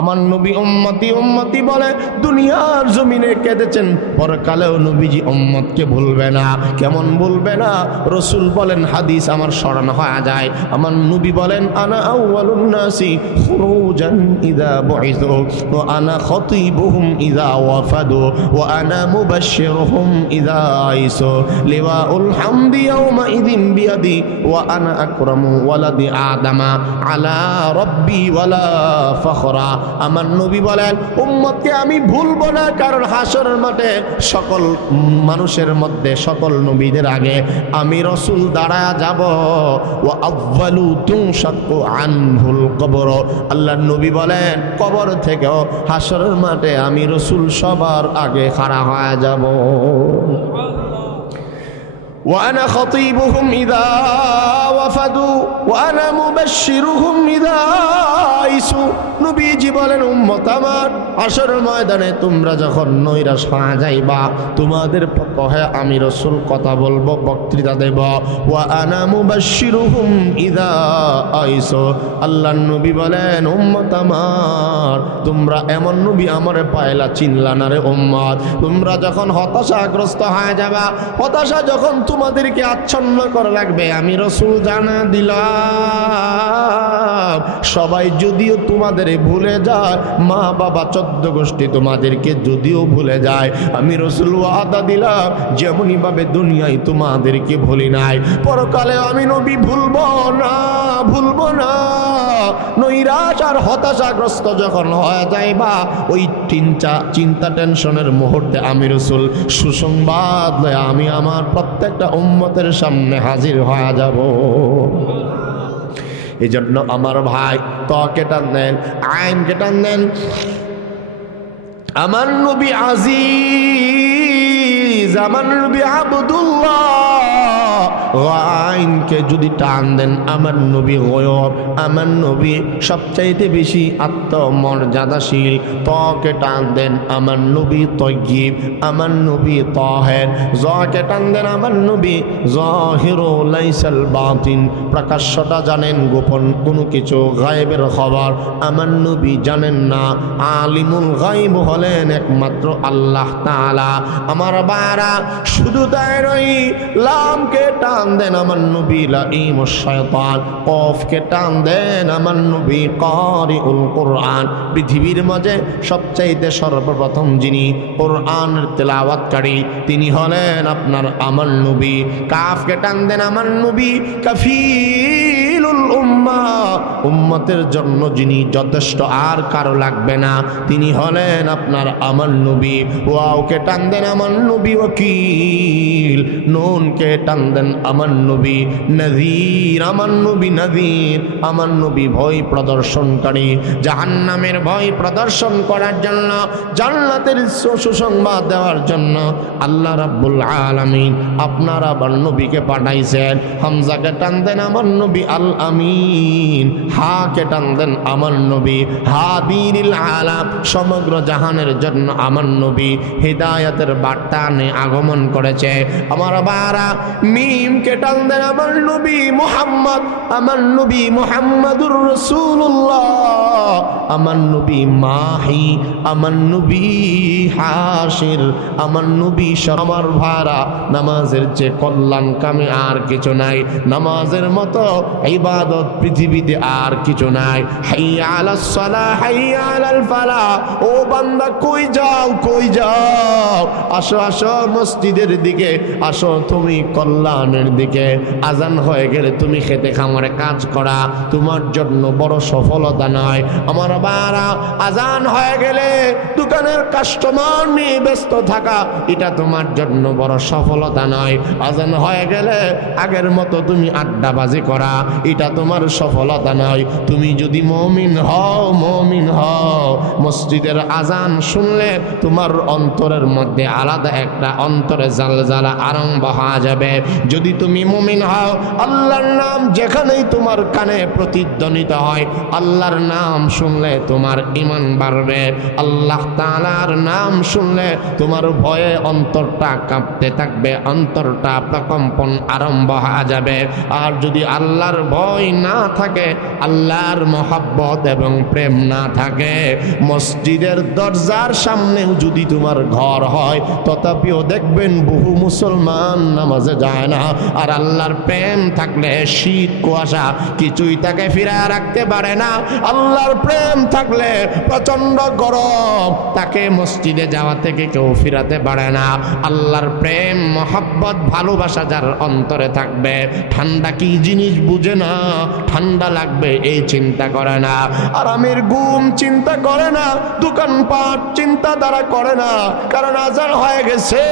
আমার নবী উম্মতি উম্মতি বলে দুনিয়ার জমিনে কেঁদেছেন, পরকালেও নবীজি উম্মতকে ভুলবে না। কেমন ভুলবে না? রসুল বলেন, হাদিস আমার স্মরণ হয়ে যায়, আমার নবী বলেন, আনা আউয়ালুন নাসি খুরুজান ইযা বুইসু ওয়া আনা খতীবুহুম ইযা ওয়াফাদু ওয়া আনা মুবাশশিরুহুম ইযা আইসু লিওয়াউল হামদি ইয়াওমা ইযিন বিয়াদি ওয়া আনা আকরামু ওয়ালাদি আদামা আলা রাব্বি ওয়ালা ফখরা। আমার নবী বলেন, উম্মতকে আমি ভুলবো না, কারণ হাসরের মাঠে সকল মানুষের মধ্যে সকল নবীদের আগে আমি রসুল দাঁড়ায়া যাব। ওয়া আউয়ালু তুনশাক্কু আনহুল কবর, আল্লাহর নবী বলেন কবর থেকেও হাসরের মাঠে আমি রসুল সবার আগে খাড়া হয়ে যাব। وأنا خطيبهم إذا وفدوا وأنا مبشرهم إذا আইসু। নবীজি বলেন, উম্মত আমার, হাসরের ময়দানে তোমরা যখন নৈরাশ হয়ে যাইবা, তোমাদের পক্ষে আমি রাসূল কথা বলবো, বক্তৃতা দেব। ওয়া আনা মুবাশশিরুহুম ইযা আইসু, আল্লাহর নবী বলেন, উম্মত আমার, তোমরা এমন নবী আমারে পাইলা চিনলা না রে উম্মত। তোমরা যখন হতাশাগ্রস্ত হয়ে যাবা, হতাশা যখন তোমাদেরকে আচ্ছন্ন করে রাখবে, আমি রাসূল জানা দিলাম, সবাই যদিও তোমাদের ভুলে যায়, মা বাবা 14 গোষ্ঠী তোমাদেরকে যদিও ভুলে যায়, আমি রাসূল ওয়াদা দিলাম যেমনই ভাবে দুনিয়ায় তোমাদেরকে ভুলি নাই, পরকালে আমি নবী ভুলবো না, ভুলবো না। নৈরাশ আর হতাশাগ্রস্ত যখন হয়ে যাইবা, ওই চিন্তা টেনশনের মুহূর্তে আমি রাসূল সুসংবাদ লয়ে আমি আমার প্রত্যেকটা উম্মতের সামনে হাজির হয়ে যাব। এই জন্য আমার ভাই, ত্বকে টান দেন, আইনকে টান দেন। আমার নবী আজিজ, আমার নবী আব্দুল্লাহ, আইনকে যদি টান দেন, আমার নবী গয়ব, আমার নবী সবচাইতে বেশি আত্মমর্যাদাশীল। ত্বকে টান দেন, আমার নবী তয়্যিব, আমার নবী তাহের। জকে টান দেন, আমার নবী জাহিরু লাইসাল বাতিন, প্রকাশ্যটা জানেন, গোপন কোনো কিছু গায়েবের খবর আমার নবী জানেন না। আলিমুল গায়ব হলেন একমাত্র আল্লাহ তাআলা। আমার বারা, শুধু তাই নয়, লামকে টান দেন, আমার নবী লাঈমুশ শায়তান। কফকে টান দেন, আমার নবী কারিউল কুরআন। পৃথিবীর মাঝে সবচাইতে সর্বপ্রথম যিনি কোরআনের তেলাওয়াতকারী, তিনি হলেন আপনার আমার নবী। কাফকে টান দেন, আমার নবী কাফিলুল উম্মাহ, উম্মতের জন্য যিনি যথেষ্ট, আর কারো লাগবে না, তিনি হলেন আপনার আমার নবী। ওয়াওকে টান দেন, আমার নবী ওয়াকিল। নুনকে টান দেন, আমার নবী নযীর, আমার নবী নযীর, আমার নবী ভয় প্রদর্শনকারী। জাহান্নামের ভয় প্রদর্শন করার জন্য, জান্নাতের সুসংবাদ দেওয়ার জন্য আল্লাহ রাব্বুল আলামিন আপনার আবার নবীকে পাঠাইছেন। হামজাকে টান দেন, আমার নবী আল আমিন। হাকে টান দেন, আমার নবী হাদিল আলাম, সমগ্র জাহানের জন্য আমার নবী হিদায়াতের বার্তা নিয়ে আগমন করেছে। আমার বারা, মিমকে টান দেন, আমার নবী মুহাম্মদ, আমার নবী মুহাম্মাদুর রাসূলুল্লাহ, আমার নবী মাহি, আমার নবী হাশির, আমার নবী। আমার ভাড়া, নামাজের যে কল্যাণ কামে আর কিছু নাই, নামাজের মতো ইবাদত পৃথিবীতে আর কিছু নাই। হাইয়া আলাস সালাহ, হাইয়া আলাল ফালাহ। ও বান্দা, কই যাও, কই যাও? আসো, আসো মসজিদের দিকে, আসো তুমি কল্যাণের দিকে। আজান হয়ে গেলে তুমি খেতে খামারে কাজ করা তোমার জন্য বড় সফলতা নয়। আমার বারা, আজান হয়ে গেলে দোকানের কাস্টমার নিয়ে ব্যস্ত থাকা, এটা তোমার জন্য বড় সফলতা নয়। আজান হয়ে গেলে আগের মতো তুমি আড্ডাবাজি করা, এটা তোমার সফলতা নয়। তুমি যদি মুমিন হও, মুমিন হও, মসজিদের আজান শুনলে তোমার অন্তরের মধ্যে আলাদা একটা অন্তরে জালজালা আরম্ভ হয়ে যাবে। যদি তুমি মুমিন হও, আল্লাহর নাম যেখানেই তোমার কানে প্রতিধ্বনিত হয়, আল্লাহর নাম শুনলে তোমার ঈমান বাড়বে। আল্লাহ তাআলার নাম শুনলে তোমার ভয়ে অন্তরটা কাঁপতে থাকবে, অন্তরটা প্রকম্পন আরম্ভ হয়ে যাবে। আর যদি আল্লাহর ভয় না থাকে, আল্লাহর মহব্বত এবং প্রেম না থাকে, মসজিদের দরজার সামনেও যদি তোমার ঘর হয় তথাপিও দেখবেন বহু মুসলমান নামাজে যায় না। আর আল্লাহর প্রেম থাকলে শীত কুয়াশা কিছুই তাকে ফিরায় রাখতে পারে না। আল্লাহর প্রেম থাকলে প্রচন্ড গরম তাকে মসজিদে যাওয়া থেকে কেউ ফিরাতে পারে না। আল্লাহর প্রেম মহব্বত ভালোবাসা যার অন্তরে থাকবে, ঠান্ডা কি জিনিস বুঝে না, ঠান্ডা লাগবে এই চিন্তা করে না। আরামের ঘুম চিন্তা করে না, দোকানপাট চিন্তা দ্বারা করে না, কারণ আজান হয়ে গেছে,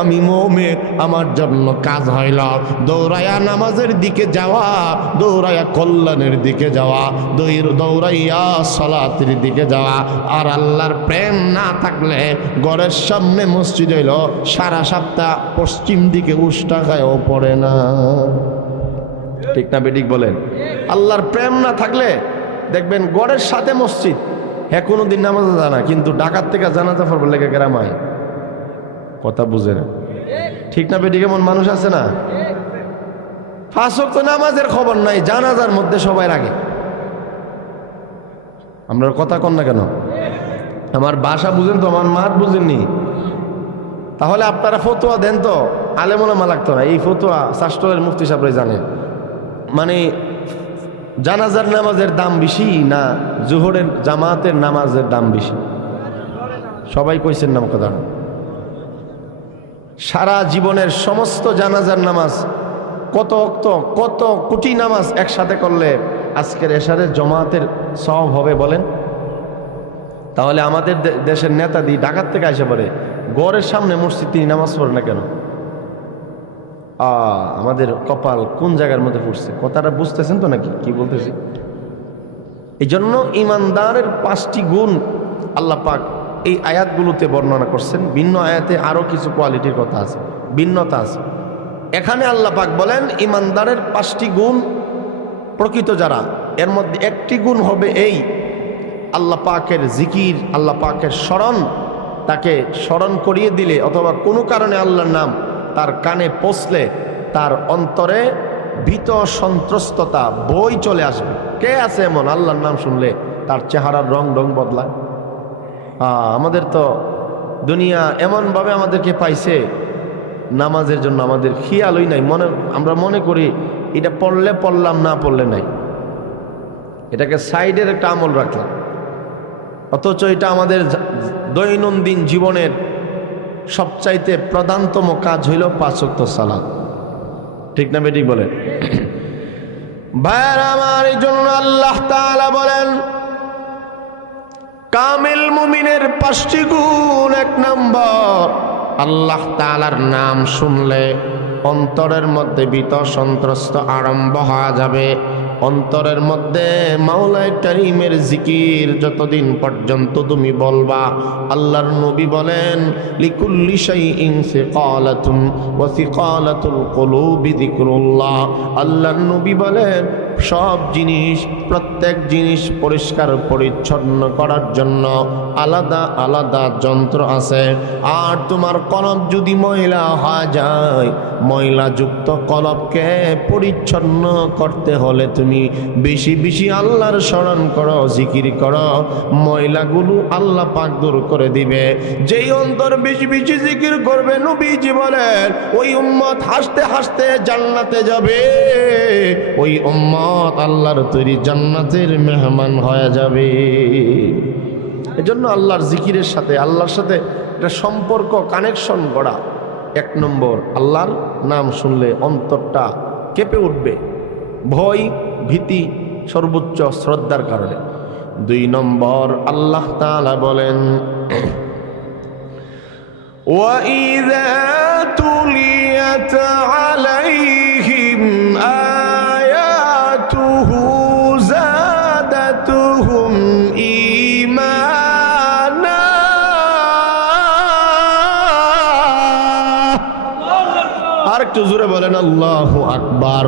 আমি মুমিন, আমার জন্য কাজ হইল দৌড়াইয়া নামাজের দিকে যাওয়া, দৌড়াইয়া কল্যাণের দিকে যাওয়া, দৌড়াইয়া সালাতের দিকে যাওয়া। আর আল্লাহর প্রেম না থাকলে ঘরের সামনে মসজিদ হইল, সারা সপ্তাহ পশ্চিম দিকে উষ্টা খায়ও পড়ে না। ঠিক না বেঠিক বলেন? আল্লাহর প্রেম না থাকলে দেখবেন গড়ের সাথে মসজিদ, হ্যাঁ কোনোদিন নামাজে যায় না, কিন্তু ডাকাত থেকে জানাজা পড়বে লেগে গ্রামায়, কথা বুঝে না। ঠিক না বেঠিক? এমন মানুষ আছে না? 5 ওয়াক্ত নামাজের খবর নাই, জানাজার মধ্যে সবাই আগে। আমরা কথা কন না কেন? আমার ভাষা বুঝেন তো, আমার মাত বুঝেননি? তাহলে আপনারা ফতোয়া দেন তো, আলেমোলামা লাগতো না। এই ফতোয়া শাস্ত্রের মুফতি সাহেবরাই জানেন। মানে জানাজার নামাজের দাম বেশি না জোহরের জামাতের নামাজের দাম বেশি? সবাই কইছেন না কথা? সারা জীবনের সমস্ত জানাজার নামাজ কত অক্ত, কত কোটি নামাজ একসাথে করলে আজকের এশারের জামাতের সওয়াব হবে বলেন? তাহলে আমাদের দেশের নেতা দি ঢাকার থেকে আসে পড়ে গড়ের সামনে মসজিদ, তিনি নামাজ পড়েন না কেন? আমাদের কপাল কোন জায়গার মধ্যে পড়ছে? কথাটা বুঝতেছেন তো নাকি কি বলতেছি? এই জন্য ইমানদারের 5টি গুণ আল্লাহ পাক এই আয়াতগুলোতে বর্ণনা করছেন। ভিন্ন আয়াতে আরো কিছু কোয়ালিটির কথা আছে, ভিন্নতা আছে। এখানে আল্লাহ পাক বলেন ইমানদারের 5টি গুণ প্রকৃত যারা, এর মধ্যে একটি গুণ হবে এই আল্লাহ পাকের জিকির, আল্লাহ পাকের স্মরণ, তাকে স্মরণ করিয়ে দিলে অথবা কোনো কারণে আল্লাহর নাম তার কানে পৌঁছলে তার অন্তরে ভীত সন্ত্রস্ততা বই চলে আসবে। কে আছে এমন আল্লাহর নাম শুনলে তার চেহারার রং বদলায়? আমাদের তো দুনিয়া এমনভাবে আমাদেরকে পাইছে, নামাজের জন্য আমাদের খেয়ালই নাই। আমরা মনে করি এটা পড়লে পড়লাম, না পড়লে নাই, এটাকে সাইডের একটা আমল রাখলাম। অথচ এটা আমাদের দৈনন্দিন জীবনের সবচাইতে প্রধানতম কাজ হইল 5 ওয়াক্ত সালাত। ঠিক না বেঠিক বলেন? ভাইরা আমার, এই জন্য আল্লাহ তাআলা বলেন কামিল মুমিনের 5টি গুণ। 1 নম্বর, আল্লাহ তাআলার নাম শুনলে অন্তরের মধ্যে ভীত সন্ত্রস্ত আরম্ভ হয়ে যাবে। অন্তরের মধ্যে মাওলায়ে কারীমের জিকির যতদিন পর্যন্ত তুমি বলবা, আল্লাহর নবী বলেন লিকুল্লি শাইইন সিকালাতুন ওয়া সিকালাতুল কুলুবি যিকরুল্লাহ। আল্লাহর নবী বলেন সব জিনিস, প্রত্যেক জিনিস পরিষ্কার পরিচ্ছন্ন করার জন্য আলাদা আলাদা যন্ত্র আছে। আর তোমার কলব যদি ময়লা হয়ে যায়, ময়লাযুক্ত কলবকে পরিচ্ছন্ন করতে হলে তুমি বেশি বেশি আল্লাহর স্মরণ করো, জিকির করো, ময়লাগুলো আল্লাহ পাক দূর করে দিবে। যেই অন্তর বেশি বেশি জিকির করবে, নবীজি বলেন ওই উম্মত হাসতে হাসতে জান্নাতে যাবে, ওই উম্মত আল্লাহর তৈরি জান্নাতের মেহমান হয়ে যাবে। এজন্য আল্লাহর জিকিরের সাথে, আল্লাহর সাথে একটা সম্পর্ক, কানেকশন গড়া। 1 নম্বর, আল্লাহর নাম শুনলে অন্তরটা কেঁপে উঠবে, ভয় ভীতি সর্বোচ্চ শ্রদ্ধার কারণে। 2 নম্বর, আল্লাহ তাআলা বলেন وَإِذَا تُلِيَتْ عَلَيْهِمْ آيَاتُهُ زَادَتْهُمْ إِيمَانًا। আর একটু জোরে বলেন আল্লাহু আকবার।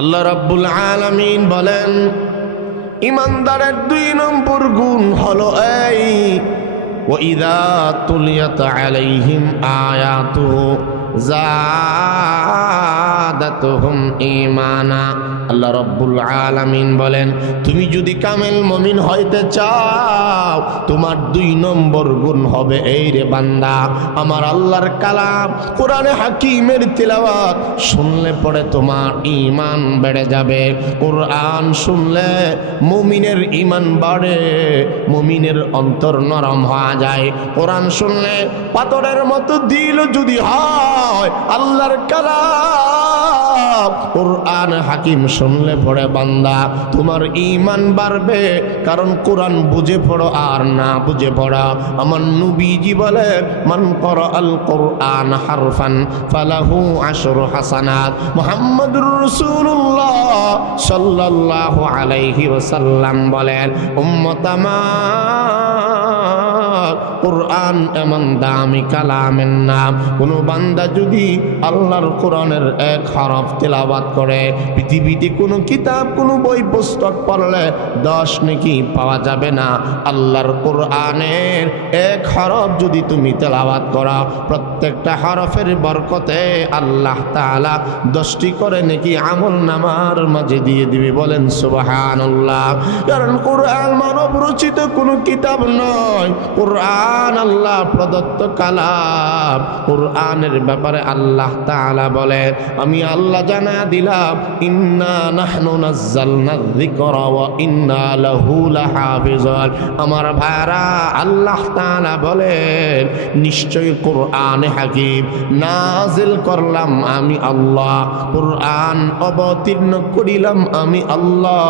আল্লাহ রাব্বুল আলামিন বলেন ইমানদারের 2 নম্বর গুণ হলো এই ওয়াইদা তুলিয়াত আলাইহিম আয়াতুহু, যাদাতুহুম ঈমানা। আল্লাহ রাব্বুল আলামিন বলেন, তুমি যদি কামেল মুমিন হইতে চাও তোমার 2 নম্বর গুণ হবে এই রে বান্দা, আমার আল্লাহর কালাম কোরআনে হাকিমের তিলাওয়াত শুনলে পরে তোমার ঈমান বেড়ে যাবে। কোরআন শুনলে মুমিনের ঈমান বাড়ে, মুমিনের অন্তর নরম হয়ে যায়। কোরআন শুনলে পাথরের মতো দিল যদি হয় আল্লাহর কালাম কোরআন হাকিম শুনলে পড়ে বান্দা তোমার ঈমান বাড়বে, কারণ কোরআন বুঝে পড়ো আর না বুঝে পড়ো। আমার নবীজি বলে, মান ক্বারাআল কোরআন হারফান ফালাহু আশরু হাসানাত। মুহাম্মদুর রাসূলুল্লাহ সাল্লাল্লাহু আলাইহি ওয়াসাল্লাম বলেন, উম্মত আমার কোরআন এমন দামি কালামের নাম, কোন বান্দা যদি আল্লাহর কোরআনের 1 হরফ তেলাওয়াত করে পৃথিবীতে কোনো কিতাব কোনো বই পুস্তক পড়লে 10 নেকি পাওয়া যাবে না। আল্লাহর কোরআনের 1 হরফ যদি তুমি তেলাওয়াত করো প্রত্যেকটা হরফের বরকতে আল্লাহ তাআলা 10টি করে নেকি আমল নামার মাঝে দিয়ে দিবে। বলেন সুবহানাল্লাহ। কারণ কোরআন মানব রচিত কোনো কিতাব নয়, কোরআন আল্লাহ প্রদত্ত কালাম। কোরআনের ব্যাপারে আল্লাহ তাআলা বলে, আমি আল্লাহ জানা দিলাম, ইন্না নাহনু নাযালনা যিকরা ওয়া ইন্না লাহু লাহাফিজুন। আমার ভাইরা, আল্লাহ তাআলা বলেন, নিশ্চয়ই কোরআনে হাকিম নাজিল করলাম আমি আল্লাহ, কোরআন অবতীর্ণ করিলাম আমি আল্লাহ,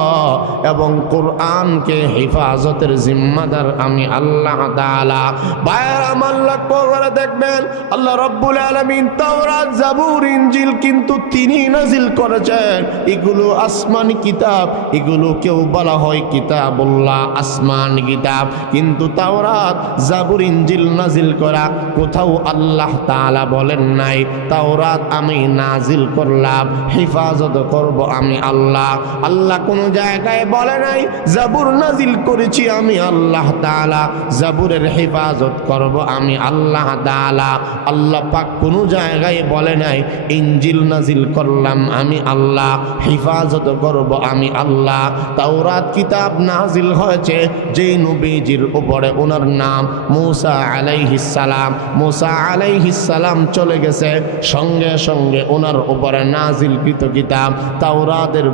এবং কোরআনকে হেফাজতের জিম্মাদার আমি আল্লাহ তাআলা। ভাইরা আমার লক্ষ্য করে দেখবেন, আল্লাহ রাব্বুল আলামিন তাওরাত, জাবুর, ইনজিল কিন্তু তিনি নাজিল করেছেন। এগুলো আসমানি কিতাব, এগুলো কেউ বলা হয় কিতাবুল্লাহ, আসমানি কিতাব, কিন্তু তাওরাত, জাবুর, ইনজিল নাজিল করা কোথাও আল্লাহ তাআলা বলেন নাই তাওরাত আমি নাজিল করলাম, হেফাজত করব আমি আল্লাহ। আল্লাহ কোনো জায়গায় বলে নাই জাবুর নাজিল করেছি আমি আল্লাহ তাআলা, জাবুরের হেফাজত করব আমি আল্লাহ তাআলা। আল্লাহ পাক কোনো জায়গায় বলে নাই ইনজিল নাজিল করলাম আমি আল্লাহ, হেফাজত করব আমি আল্লাহ। তাওরাত কিতাব নাজিল হয়েছে যেই নবীজির উপরে, ওনার নাম মূসা আলাইহিস সালাম। মূসা আলাইহিস সালাম চলে গেছে, সঙ্গে সঙ্গে ওনার উপরে নাজিলকৃত কিতাব তাওরাতের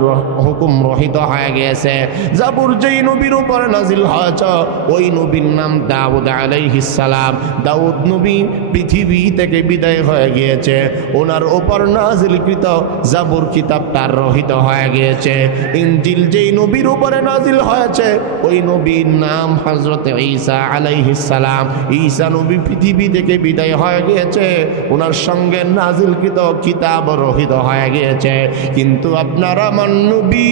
হুকুম রহিত হয়ে গেছে। জাবুর যেই নবীর উপরে নাজিল হয়েছে ওই নবীর নাম দাউদ আলাইহিস সালাম। দাউদ নবী পৃথিবী থেকে বিদায় হয়ে গিয়েছে, ওনার উপর নাজিলকৃত জাবুর কিতাবটা রহিত হয়ে গিয়েছে। ইনজিল যেই নবীর উপরে নাজিল হয়েছে ওই নবীর নাম হযরত ঈসা আলাইহিস সালাম। ঈসা নবী পৃথিবী থেকে বিদায় হয়ে গিয়েছে, ওনার সঙ্গে নাজিলকৃত কিতাব রহিত হয়ে গিয়েছে। কিন্তু আপনারা আমার নবী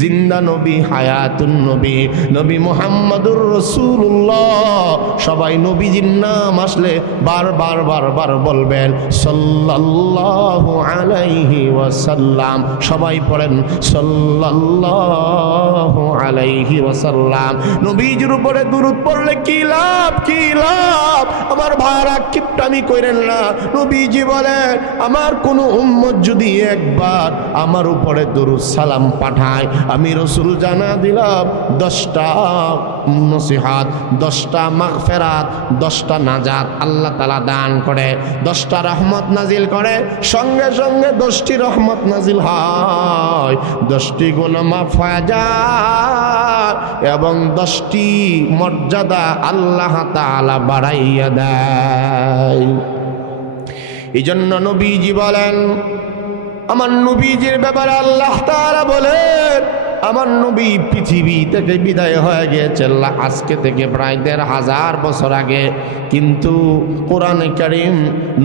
জিন্দা নবী, হায়াতুন নবী, নবী মুহাম্মদুর রাসূলুল্লাহ। সবাই নবীজির নাম আসলে বারবার বারবার বলবেন সাল্লাল্লাহু আলাইহি ওয়াসাল্লাম। সবাই পড়েন সাল্লাল্লাহু আলাইহি ওয়াসাল্লাম। নবীজির উপরে দুরূদ পড়লে কি লাভ, কি লাভ? আমার ভাড়া কিপটামি করেন না। নবীজি বলেন, আমার কোন উম্মত যদি একবার আমার উপরে দুরূদ সালাম পাঠায়, আমি রাসূল জানা দিলাম 10টা নসিহত, 10টা মাগফিরাত, 10টা নাজাত আল্লাহ তাআলা দান করে, 10টা রহমত নাজিল করে, সঙ্গে সঙ্গে 10টি রহমত নাজিল হয়, 10টি গুনাহ মাফ হয়ে যায় এবং 10টি মর্যাদা আল্লাহ তাআলা বাড়াইয়া দেয়। এই জন্য নবীজি বলেন, আমার নবীজির ব্যাপারে আল্লাহ তাআলা বলেন, আমার নবী পৃথিবী থেকে বিদায় হয়ে গিয়েছে আজকে থেকে প্রায় ১৫০০ বছর আগে, কিন্তু কোরআনে কারীম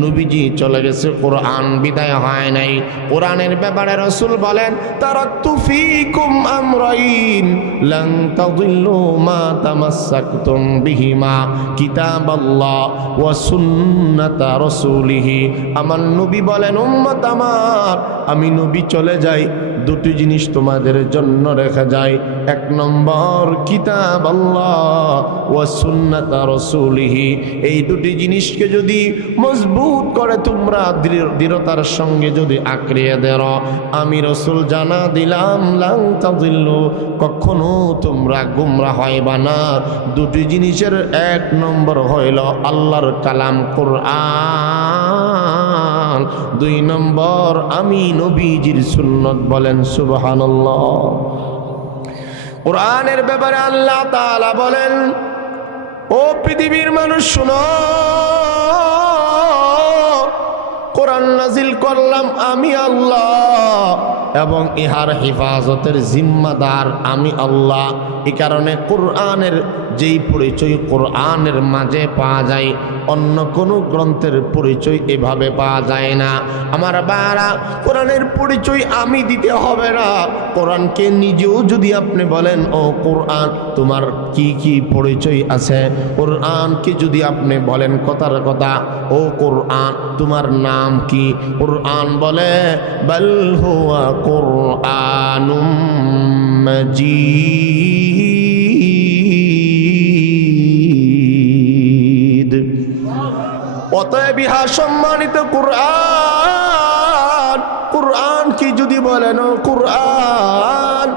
নবীজি চলে গেছে, কোরআন বিদায় হয় নাই। কোরআনের ব্যাপারে রাসূল বলেন, তারাকতু ফীকুম আমরাইন লান তাযিল্লু মা তামাসসাকতুম বিহিমা কিতাবাল্লাহ ওয়া সুন্নাতা রাসূলিহি। আমার নবী বলেন, উম্মত আমার, আমি নবী চলে যাই, দুটি জিনিস তোমাদের জন্য রেখে যায়। এক নম্বর কিতাব আল্লাহ ওয়া সুন্নাত রাসূলিহি। এই দুটি জিনিসকে যদি মজবুত করে তোমরা দৃঢ়তার সঙ্গে যদি আঁকড়িয়ে ধরো, আমি রাসূল জানা দিলাম লাং তাযিল্লু, কখনো তোমরা গুমরাহ হইবা না। দুটি জিনিসের এক নম্বর হইল আল্লাহর কালাম কোরআন, দুই নম্বর আমি নবীজির সুন্নাত। বলেন সুবহানাল্লাহ। কোরআনের ব্যাপারে আল্লাহ তাআলা বলেন, ও পৃথিবীর মানুষ শুনো, কোরআন নাজিল করলাম আমি আল্লাহ এবং ইহার হেফাজতের জিম্মাদার আমি আল্লাহ। এই কারণে কোরআনের যেই পরিচয় কোরআনের মাঝে পাওয়া যায়, অন্য কোনো গ্রন্থের পরিচয় এভাবে পাওয়া যায় না। আমার বারা, কোরআনের পরিচয় আমি দিতে হবে না। কোরআনকে নিজেও যদি আপনি বলেন, ও কোরআন তোমার কি কি পরিচয় আছে, কোরআনকে যদি আপনি বলেন কথার কথা, ও কোরআন তোমার নাম কি, কোরআন বলে বাল হুয়া কুরআনুম মাজিদ। অতএব ইহা সম্মানিত কোরআন। কোরআন কি যদি বলেন, ও কোরআন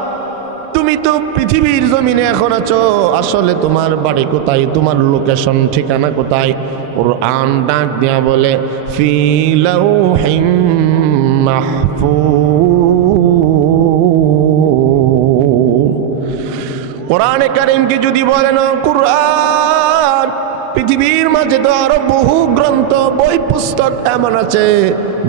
তুমি তো পৃথিবীর জমিনে এখন আছো, আসলে তোমার বাড়ি কোথায়, তোমার লোকেশন ঠিকানা কোথায়? কোরআন ডাক দিয়া বলে ফি লাউহিম মাহফুজ। কোরআনে কারীমকে যদি বলেন, ও কোরআন পৃথিবীর মাঝে তো আরো বহু গ্রন্থ বই পুস্তক এমন আছে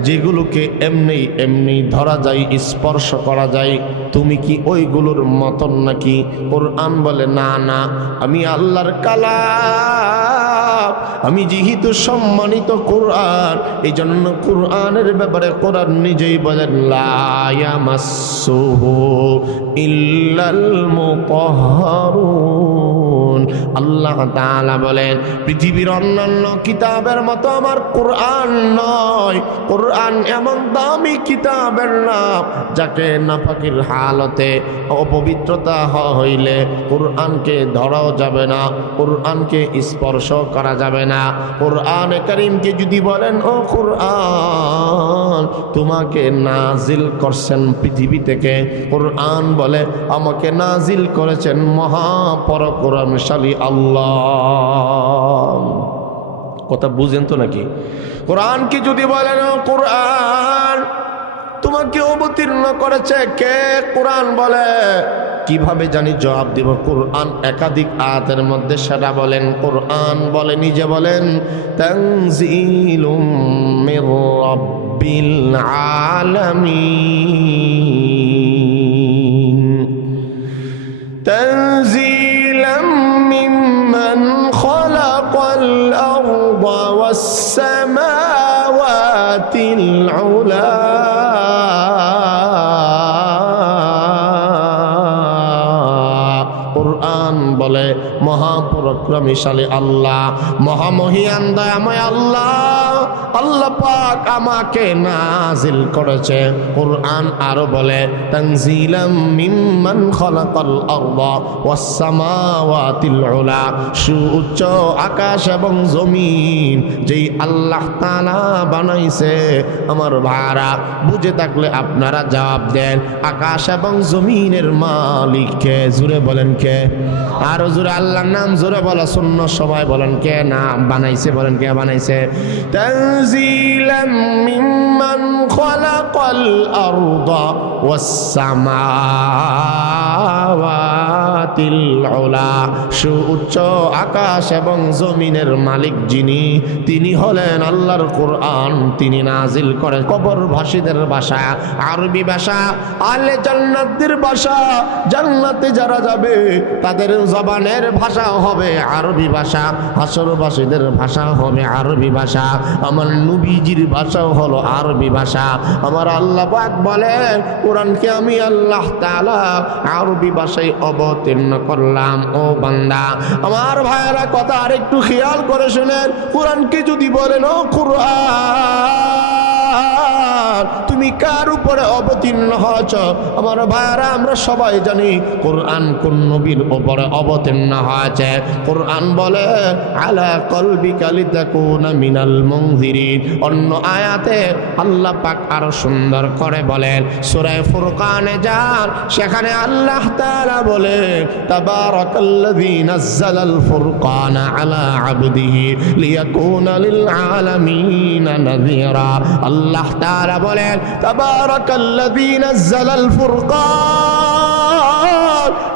যেগুলোকে এমনি এমনি ধরা যায়, স্পর্শ করা যায়, তুমি কি ওইগুলোর মতন নাকি? কোরআন বলে না না, আমি আল্লাহর কালাম, আমি যেহেতু সম্মানিত কোরআন, এই জন্য কোরআনের ব্যাপারে কোরআন নিজেই বলেন লা ইয়ামাসসুহু ইল্লাল মুতাহহারুন। আল্লাহ তাআলা বলেন পৃথিবীর অন্যান্য কিতাবের মতো আমার কোরআন নয়। কোরআন এমন দামি কিতাবের নাম যাকে নাপাকের হালতে অপবিত্রতা হইলে কোরআনকে ধরাও যাবে না, কোরআনকে স্পর্শ করা যাবে না। কোরআনে কারীমকে যদি বলেন, ও কোরআন তোমাকে নাজিল করছেন পৃথিবী থেকে, কোরআন বলে আমাকে নাজিল করেছেন মহাপরাক্রমশালী আল্লাহ। কথা বুঝেন তো নাকি? কোরআনকে যদি বলেন, ও কোরআন তোমাকে অবতীর্ণ করেছে কে? কোরআন বলে কিভাবে জানি জবাব দিব? কোরআন একাধিক আয়াতের মধ্যে সেটা বলেন। কোরআন বলে নিজে বলেন তানজিলুম মির রাব্বিল আলামিন, তানজিলাম মিম্মান খালাকাল আরদা ওয়াস সামাওয়াতিল উলা। কোরআন বলে মহাপরাক্রমশালী আল্লাহ, মহামহিয়ান দয়াময় আল্লাহ, আল্লাহ পাক আমাকে নাজিল করেছে। কোরআন আরো বলে তানজিলাম মিম্মান খালাকাল আরদা ওয়াস সামাওয়াতিল উলা, সুউচ্চ আকাশ এবং জমিন যেই আল্লাহ তাআলা বানাইছে। আমার ভাইরা বুঝে থাকলে আপনারা জবাব দেন, আকাশ এবং জমিনের মালিক কে? জোরে বলেন কে? আরো জোরে আল্লাহর নাম জোরে বলা শূন্য সবাই বলেন কে নাম বানাইছে? বলেন কে বানাইছে? তানজিলাম মিম্মান খালাকাল আরদা ওয়াস সামাওয়াতিল উলা, সুউচ্চ আকাশ এবং জমিনের মালিক যিনি, তিনি হলেন আল্লাহর কোরআন। তিনি নাজিল করেন কবরবাসীদের ভাষা আরবি ভাষা, আহলে জান্নাতের ভাষা, জান্নাতে যারা যাবে তাদের জবানের ভাষা হবে আরবি ভাষা, হাসরবাসীদের ভাষা হবে আরবি ভাষা, আমার নবীজির ভাষাও হলো আরবি ভাষা। আমার আল্লাহ পাক বলেন কোরআনকে আমি আল্লাহ তাআলা আরবি ভাষায় অবতীর্ণ করলাম। ও বান্দা আমার ভাইয়েরা কথা আরেকটু খেয়াল করে শুনেন, কোরআনকে যদি বলেন, ও কোরআন তুমি কার উপরে অবতীর্ণ হয়েছ? আমার ভাইরা, আমরা সবাই জানি কোরআন কোন নবীর উপরে অবতীর্ণ হয়েছে। কোরআন বলে আলা কলবিকা লিতাকুনা মিনাল মুনজিরিন। অন্য আয়াতে আল্লাহ পাক আরো সুন্দর করে বলেন, সূরা ফুরকানে যান, সেখানে আল্লাহ তাআলা বলে তাবারাকাল্লাযী নাযালাল ফুরকানা আলা আবদিহি লিয়াকুনা লিল আলামিন নাযীরা। আল্লাহ তাআলা বলেন তাবারাকাল্লাযী নাযালাল ফুরকান।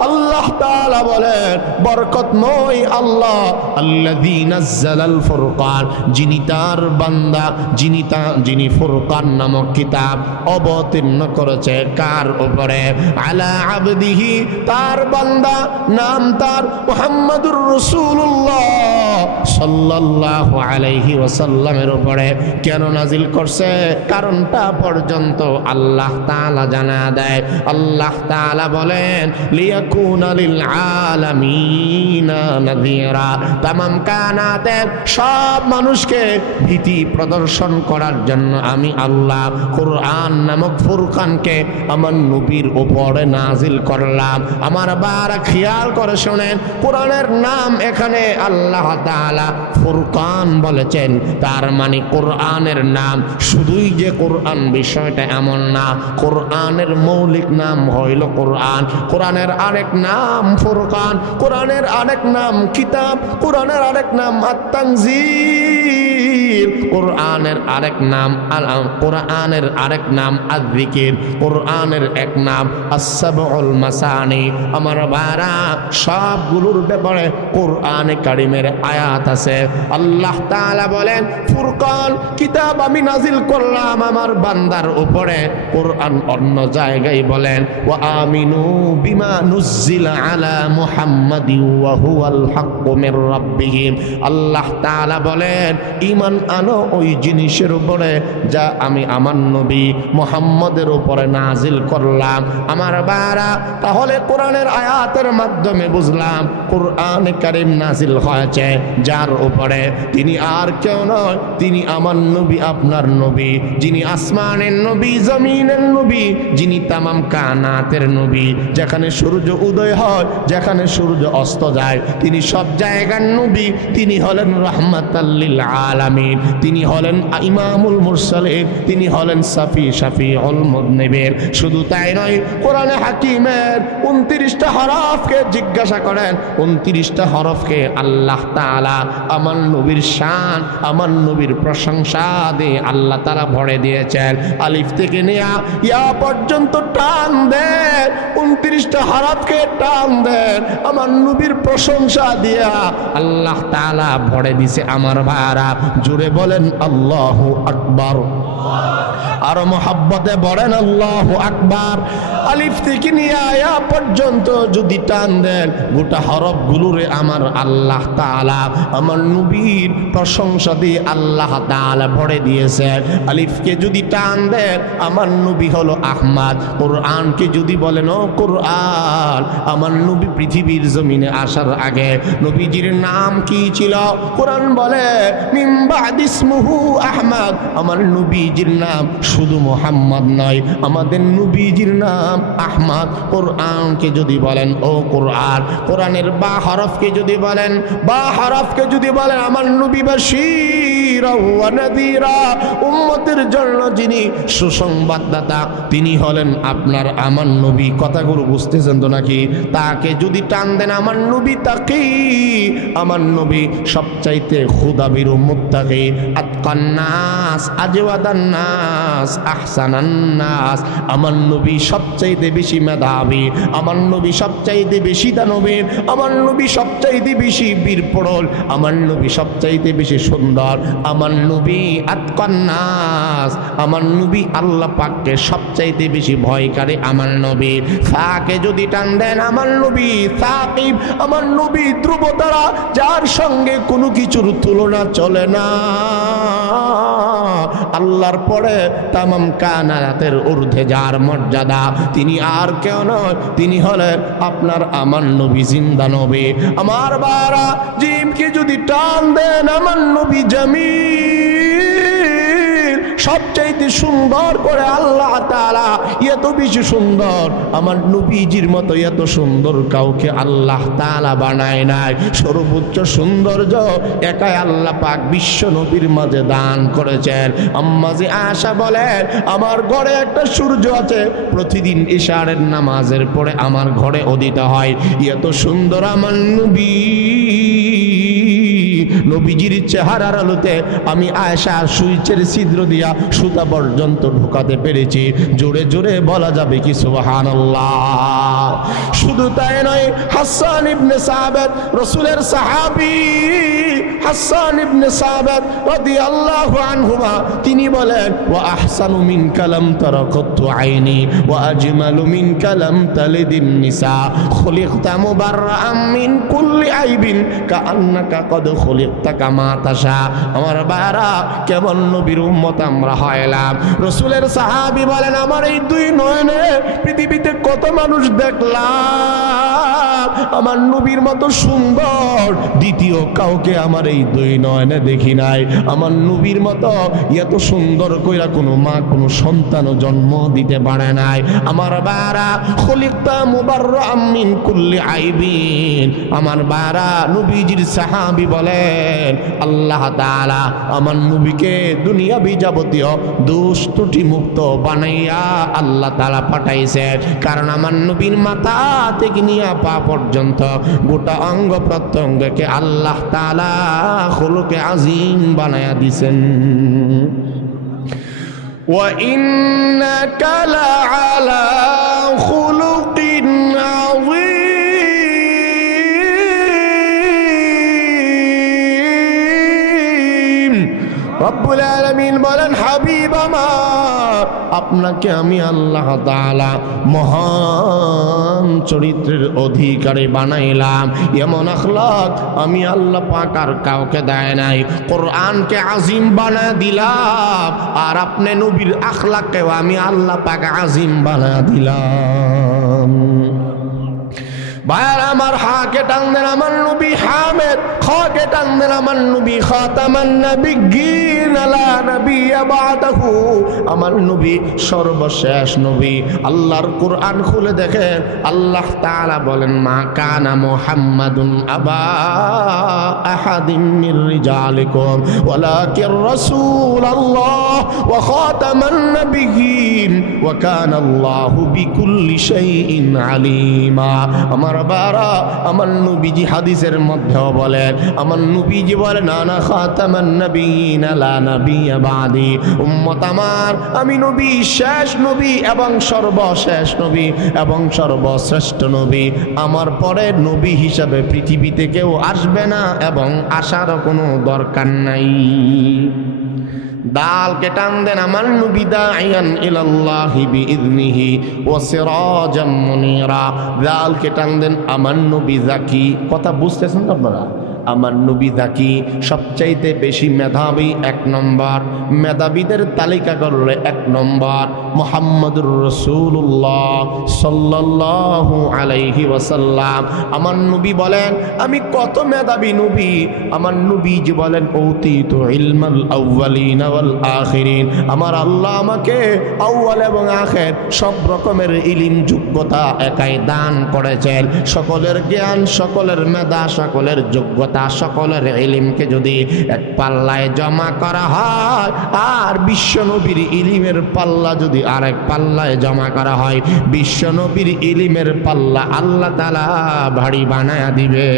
আল্লাহ তাআলা বলেন বরকতময় আল্লাহ, আল্লাযী নাযালাল ফুরকান, যিনি তার বান্দা, যিনি ফুরকান নামক কিতাব অবতীর্ণ করেছে কার উপরে? আলা আবদিহি, তার বান্দা, নাম তার মুহাম্মাদুর রাসূলুল্লাহ সাল্লাল্লাহু আলাইহি ওয়াসাল্লামের উপরে। কেন নাজিল করছে? কারণটা পর্যন্ত আল্লাহ তাআলা জানা দেয়। আল্লাহ তাআলা বলেন লিয়াকুনা লিল আলামিনা নাযীরা, তামাম কানাতের সব মানুষকে ভীতি প্রদর্শন করার জন্য আমি আল্লাহ কোরআন নামক ফুরকানকে আমার নবীর উপরে নাজিল করলাম। আমার বারা খেয়াল করে শোনেন, কোরআনের নাম এখানে আল্লাহ তাআলা ফুরকান বলেছেন, তার মানে কোরআনের নাম শুধুই যে কোরআন বিষয়টা এমন না। কোরআনের মৌলিক নাম হইল কোরআন, কোরআনের আরেক নাম ফুরকান, কোরআনের আরেক নাম কিতাব, কোরআনের আরেক নাম আত-তানজিল, কোরআনের আরেক নাম কোরআনের আরেক নাম আয-যিকির, কোরআনের এক নাম আস-সাবউল মাসানি। আমার ভাইরা, সবগুলোর ব্যাপারে কোরআনে কারিমের আয়াত আছে। আল্লাহ তাআলা বলেন ফুরকান কিতাব আমি নাজিল করলাম আমার বান্দার উপরে। কোরআন অন্য জায়গায় বলেন ওয়া আমিনু বিমা নুজ্জিলা আলা মুহাম্মাদিন ওয়া হুয়াল হাক্কু মির রাব্বিহিম। আল্লাহ তাআলা বলেন ঈমান আনো ওই জিনিসের উপরে যা আমি আমার নবী মুহাম্মদের উপরে নাজিল করলাম। আমার বারা, তাহলে কোরআনের আয়াতের মাধ্যমে বুঝলাম কোরআন কারীম নাজিল হয়েছে যার উপরে, তিনি আর কেউ নয়, তিনি আমার নবী, আপনার নবী, যিনি আসমানের নবী, জমিনের নবী, যিনি তামাম কানাতের নবী। যেখানে সূর্য উদয় হয়, যেখানে সূর্য অস্ত যায়, তিনি সব জায়গার নবী। তিনি হলেন রাহমাতাল লিল আলামিন, তিনি হলেন ইমামুল মুরসালিন, তিনি হলেন শাফিউল মুযনিবিন। শুধু তাই নয়, কোরআনে হাকিমের 29টা হরফকে জিজ্ঞাসা করেন, 29টা হরফকে আল্লাহ তাআলা আমার নবীর শান, আমার নবীর প্রশংসা দিয়ে আল্লাহ তাআলা ভরে দিয়েছেন। আলিফ থেকে নিয়ে ইয়া পর্যন্ত টান দেন, 29টা হরফকে টান দেন, আমার নবীর প্রশংসা দিয়া আল্লাহ তাআলা ভরে দিয়েছে। আমার ভাইরা, জোরে বলেন আল্লাহু আকবার। আরো মহব্বতে বলেন আল্লাহু আকবার। আলিফ থেকে নিয়ে আয়া পর্যন্ত যদি টান দেন, গোটা হরফগুলোরে আমার আল্লাহ তাআলা আমার নবীর প্রশংসা দিয়ে আল্লাহ তাআলা ভরে দিয়েছে। আলিফকে যদি টান দেন, আমার নবী হলো আহমদ। কোরআনকে যদি বলেন ও কোরআন, আমার নবী পৃথিবীর জমিনে আসার আগে নবীজির নাম কি ছিল? কোরআন বলে মিন বাদি ইসমুহু আহমদ। আমার নবীজির নাম শুধু মুহাম্মদ নয়, আমাদের নবীজির নাম আহমদ। কোরআনকে যদি বলেন ও কোরআন, কোরআনের বা হরফকে যদি বলেন, বা হরফকে যদি বলেন আমার নবী বাশীরা ওয়া নাযীরা, উম্মতের জন্য যিনি সুসংবাদদাতা, তিনি হলেন আপনার আমার নবী। কথাগুলো বুঝতেছেন তো নাকি? তাকে যদি টান দেন, আমার নবী তাকি, আমার নবী সবচাইতে খুদাবিরু মুত্তাকি, আতকান নাস, আজওয়াদান নাস, আহসানান নাস। আমার নবী সবচাইতে বেশি মেধাবী, আমার নবী সবচাইতে বেশি দানবীর, আমার নবী সবচাইতে বেশি বীরপ্রবল, আমার নবী সবচাইতে বেশি সুন্দর, আমার নবী আতকান নাস, আমার নবী আল্লাহ পাককে সবচাইতে বেশি ভয় করে। আমার নবী সাকে যদি টান দেন, আমার নবী সাকিব, আমার নবী ধ্রুবতারা, যার সঙ্গে কোনো কিছুর তুলনা চলে না। আল্লাহর পরে তামাম কানাতের ঊর্ধ্বে যার মর্যাদা, তিনি আর কেউ নয়, তিনি হলেন আপনার আমার নবী, জিন্দা নবী। আমার বারা, জিমকে যদি টান দেন, আমার নবী জামিল, সবচাইতে সুন্দর করে আল্লাহ তাআলা এত বেশি সুন্দর, আমার নবীজির মতো এত সুন্দর কাউকে আল্লাহ তাআলা বানায় নাই। সর্বোচ্চ সৌন্দর্য একাই আল্লাহ পাক বিশ্ব নবীর মাঝে দান করেছেন। আম্মা জি আয়েশা বলেন, আমার ঘরে একটা সূর্য আছে, প্রতিদিন ইশারের নামাজের পরে আমার ঘরে উদিত হয়। এত সুন্দর আমার নবী, নবীজির চেহারার আলোতে আমি আয়েশার সুইচের ছিদ্র দিয়া সুতা পর্যন্ত ঢুকাতে পেরেছি। জোরে জোরে বলা যাবে কি সুবহানাল্লাহ। শুধু তাই নয়, হাসান ইবনে সাবিত রাসূলের সাহাবী হাসান ইবনে সাবিত রাদিয়াল্লাহু আনহুমা তিনি বলেন, ওয়া আহসানু মিনকা লাম তারা কাত্তু আইনি ওয়া আজমালু মিনকা লাম তালিদিন নিসা খুলিকতা মুবাররাআম মিন কুল্লি আইবিন কাআন্নাকা কদ খুলিকতা কামা তাশা। আমার বারা, কেমন নবীর উম্মত আমরা হইলাম। রাসূলের সাহাবী বলেন, আমার এই দুই নয়নে পৃথিবীতে কত মানুষ দেখলাম, আমার নবীর মতো সুন্দর দ্বিতীয় কাউকে আমার এই দুই নয়নে দেখি নাই। আমার নবীর মতো এত সুন্দর কইরা কোনো মা কোনো সন্তানও জন্ম দিতে পারে নাই। আমার বারা, খুলিকতা মুবাররাআম মিন কুল্লি আইবিন। আমার বারা, নবীজির সাহাবী বলেন, আল্লাহ তাআলা আমার নবীকে দুনিয়াবি যাবতীয় দোষ ত্রুটি মুক্ত বানাইয়া আল্লাহ তাআলা পাঠাইছেন। কারণ আমার নবীর মাথা থেকে নিয়ে পা পর্যন্ত গোটা অঙ্গ প্রত্যঙ্গকে আল্লাহ তাআলা খুলুকে আজিম বানায়া দিছেন। ওয়া ইন্নাকা লাআলা খুলুকিন আযীম। রব্বুল আলামিন বলেন, হাবিব আমার, আপনাকে আমি আল্লাহ তাআলা মহান চরিত্রের অধিকারী বানাইলাম। এমন আখলাক আমি আল্লাহ পাক আর কাউকে দেয় নাই। কোরআনকে আজিম বানায় দিলাম, আর আপনি নবীর আখলাককেও আমি আল্লাহ পাক আজিম বানায় দিলাম। ভাইয়ার আমার, হাকে টান দেন আমার নবী হামেদ, খাকে টান দেন আমার নবী খাতামান নবিয়্যিন লা নাবিয়্যা বা'দাহু। আমার নবী সর্বশেষ নবী। আল্লাহর কোরআন খুলে দেখেন, আল্লাহ তাআলা বলেন, মা কানা মুহাম্মাদুন আবা আহাদিম মির রিজালিকুম ওয়ালাকিন রাসূলুল্লাহ ওয়া খাতামান নবিয়্যিন ওয়া কানা আল্লাহু বিকুল্লি শাইইন আলিমা। আমার বারা, আমার নবীজি হাদিসের মধ্যেও বলেন, আমার নবীজি বলেন, আনা খাতামান নবিয়্যিন লা নাবিয়্যা বাদি। উম্মত আমার, আমি নবী শেষ নবী এবং সর্বশেষ নবী এবং সর্বশ্রেষ্ঠ নবী। আমার পরে নবী হিসাবে পৃথিবীতে কেউ আসবে না এবং আসারও কোনো দরকার নাই। দালকে টান দেন আমার নবী দাইয়ান ইলাল্লাহি বিইذনিহি ওয়া সিরাজাম মুনিরা। দালকে টান দেন আমার নবী যাকি। কথা বুঝতেছেন আপনারা? আমার নবী যাকি, সবচাইতে বেশি মেধাবী, এক নম্বর। মেধাবীদের তালিকা করলে এক নম্বর মুহাম্মদুর রাসূলুল্লাহ সাল্লাল্লাহু আলাইহি ওয়াসাল্লাম। আমার নবী বলেন, আমি কত মেধাবী নবী। আমার নবীজি বলেন, উতিতু ইলমাল আউয়ালিন ওয়াল আখিরিন। আমার আল্লাহ আমাকে আউয়াল এবং আখির সব রকমের ইলম যোগ্যতা একাই দান করেছেন। সকলের জ্ঞান, সকলের মেধা, সকলের যোগ্যতা, সকলের ইলমকে যদি এক পাল্লায় জমা করা হয়, আর বিশ্ব নবীর ইলমের পাল্লা যদি আরেক পাল্লায় জমা করা হয়, বিশ্ব নবীর ইলমের পাল্লা আল্লাহ তাআলা ভারী বানায়া দিবে।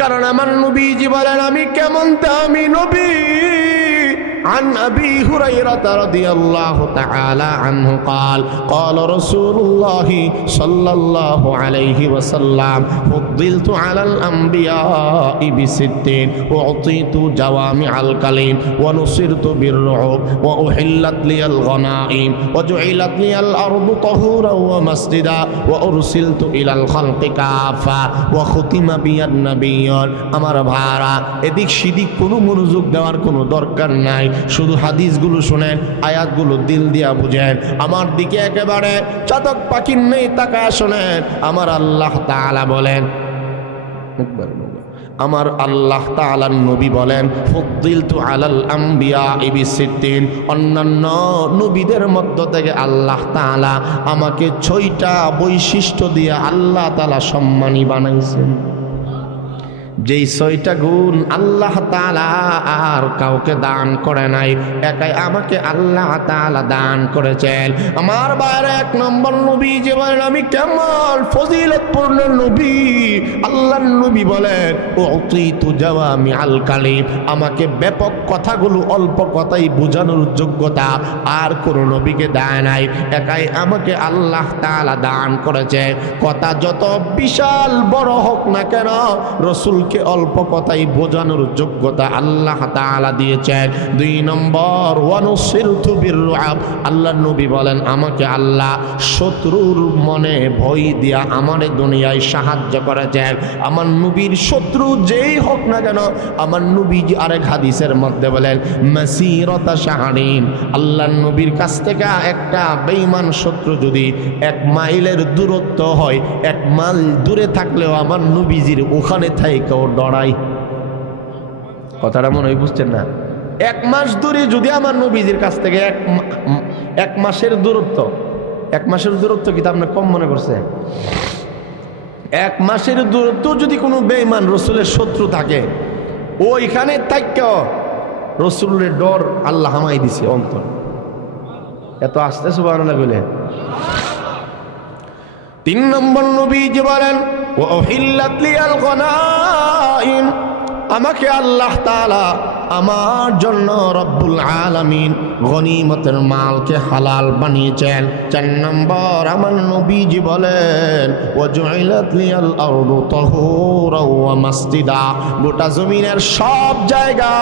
কারণ আমার নবীজি বলেন, আমি কেমন দামি নবী। عن أبي هريرة رضي الله تعالى عنه قال قال رسول الله صلى الله عليه وسلم فضلت على الأنبياء ب6 وأعطيت جوامع الكلم ونصرت بالرعب وأحلت لي الغنائم وجعلت لي الأرض طهورا ومسجدا وأرسلت إلى الخلق كافة وختم بي النبيون। আমার ভাইরা, এদিক সেদিক কোনো মনোযোগ দেওয়ার কোনো দরকার নাই। শুধু হাদিসগুলো শুনেন, আয়াতগুলো দিল দিয়া বুঝেন। আমার দিকে একেবারে চাতক পাখির নেই তাকায় শোনেন। আমার আল্লাহ তাআলা বলেন, আমার আল্লাহ তাআলার নবী বলেন ফুদ্দিলতু আলাল আম্বিয়া বিসিদ্দিন, অন্যান্য নবীদের মধ্য থেকে আল্লাহ তাআলা আমাকে 6টা বৈশিষ্ট্য দিয়ে আল্লাহ তাআলা সম্মানী বানাইছেন। যেই 6টা গুণ আল্লাহ তাআলা আর কাউকে দান করে নাই, একাই আমাকে আল্লাহ তাআলা দান করেছেন। আমার বাইরে 1 নম্বর নবী যে বলেন আমি কেমন ফজিলতপূর্ণ নবী, আল্লাহর নবী বলেন উতিতু জাওয়ামিআল কালিম, আমাকে ব্যাপক কথাগুলো অল্প কথাই বোঝানোর যোগ্যতা আর কোন নবীকে দেয় নাই, একাই আমাকে আল্লাহ তাআলা দান করেছে। কথা যত বিশাল বড় হোক না কেন, রাসূল অল্প কথাই বোঝানোর যোগ্যতা আল্লাহ তাআলা দিয়েছেন। 2 নম্বর ওয়ানুসিরতু বিররুআব, আল্লাহর নবী বলেন আমাকে আল্লাহ শত্রুর মনে ভয় দিয়া আমার দুনিয়ায় সাহায্য করেছেন। আমার নবীর শত্রু যেই হোক না কেন, আমার নবী আরেক হাদিসের মধ্যে বলেন মাসিরাতা শাহরিন, আল্লাহর নবীর কাছ থেকে একটা বেঈমান শত্রু যদি 1 মাইলের দূরত্ব হয়, 1 মাইল দূরে থাকলেও আমার নবীজির ওখানে থাইকেও ডরাই। কথাটা মনে হয় বুঝছেন না? 1 মাস দূরে যদি আমার নবীজির কাছ থেকে 1 মাসের দূরত্ব, 1 মাসের দূরত্ব কি তা আপনি কম মনে করছে? 1 মাসের দূরত্ব যদি কোনো বেঈমান রাসূলের শত্রু থাকে, ওইখানে থাইকেও রাসূলের ডর আল্লাহ হামাই দিছে অন্তর। এত আস্তে সুবহানাল্লাহ বলে। 3 নম্বর নবী যে বলেন ওয়াহিল্লাত লিয়াল গনাইম, আমাকে আল্লাহ তাআলা আমার জন্য রব্বুল আলামিন গনিমতের মালকে হালাল বানিয়েছেন। 4 নম্বর আমার নবীজি বলেন ওয়াজুইলাত লিয়াল আরদু তাহুরা ওয়া মাসজিদা, গোটা জমিনের সব জায়গা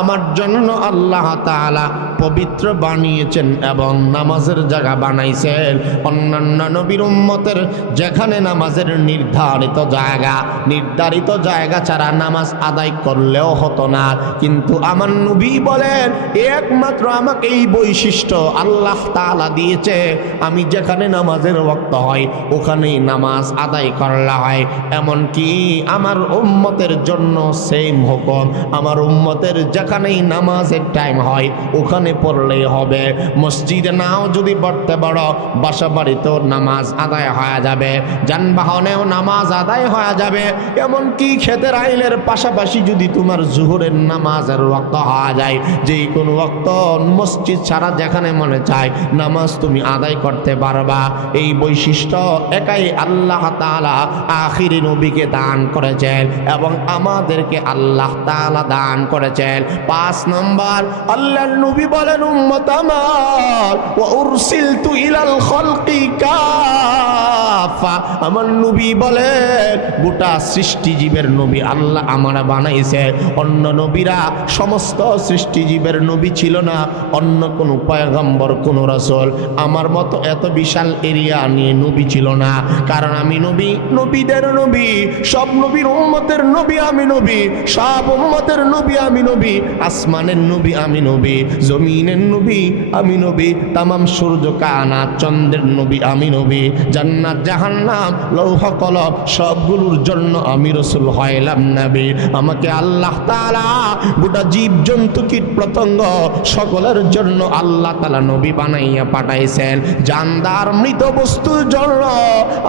আমার জন্য আল্লাহ তাআলা পবিত্র বানিয়েছেন এবং নামাজের জায়গা বানাইছেন। অন্যান্য নবীর উম্মতের যেখানে নামাজের নির্ধারিত জায়গা ছাড়া নামাজ আদায় করলেও হতো না, কিন্তু আমার নবী বলেন একমাত্র আমাকে এই বৈশিষ্ট্য আল্লাহ তাআলা দিয়েছে, আমি যেখানে নামাজের ওয়াক্ত হয় ওখানেই নামাজ আদায় করলে হয়। এমনকি আমার উম্মতের জন্য সেম হুকুম, আমার উম্মতের যেখানেই নামাজের টাইম হয় ওখানে পড়লেই হবে। মসজিদে নাও যদি পড়তে পারো, বাসা বাড়িতেও নামাজ আদায় হয়ে যাবে, যানবাহনেও নামাজ আদায় হয়ে যাবে। এমনকি ক্ষেতের আইলের পাশাপাশি যদি তোমার জোহরের নামাজের ওয়াক্ত হয়ে যায়, যেই কোনো ওয়াক্ত মসজিদ ছাড়া যেখানে মনে চায় নামাজ তুমি আদায় করতে পারবা। এই বৈশিষ্ট্য একাই আল্লাহ তাআলা আখিরি নবীকে দান করেছেন এবং আমাদেরকে আল্লাহ তাআলা দান করেছেন। 5 নম্বর আল্লাহর নবী বলেন উম্মত আমার ওয়া উরসিলতু ইলাল খালকি কাফা, আমার নবী বলেন গোটা সৃষ্টিজীবের নবী আল্লাহ আমারা বানাইছে। অন্য নবীরা সমস্ত সৃষ্টিজীবের নবী ছিল না, অন্য কোন পয়গম্বর কোন রাসূল আমার মতো এত বিশাল এরিয়া নিয়ে নবী ছিল না। কারণ আমি নবী, নবীদের নবী, সব নবীর উম্মতের নবী আমি নবী, সব উম্মতের নবী আমি নবী, আসমানের নবী আমি নবী, জমিনের নবী আমি নবী, তামাম সূর্য কায়নাত চন্দ্রের নবী আমি নবী, জান্নাত জাহান্নাম লৌহ কলম সবগুলোর জন্য আমি রাসূল হইলাম নবী। আমাকে আল্লাহ তাআলা গোটা জীব জন্তু কীট পতঙ্গ সকলের জন্য আল্লাহ তাআলা নবী বানাইয়া পাঠাইছেন। জানদার মৃত বস্তুর জন্য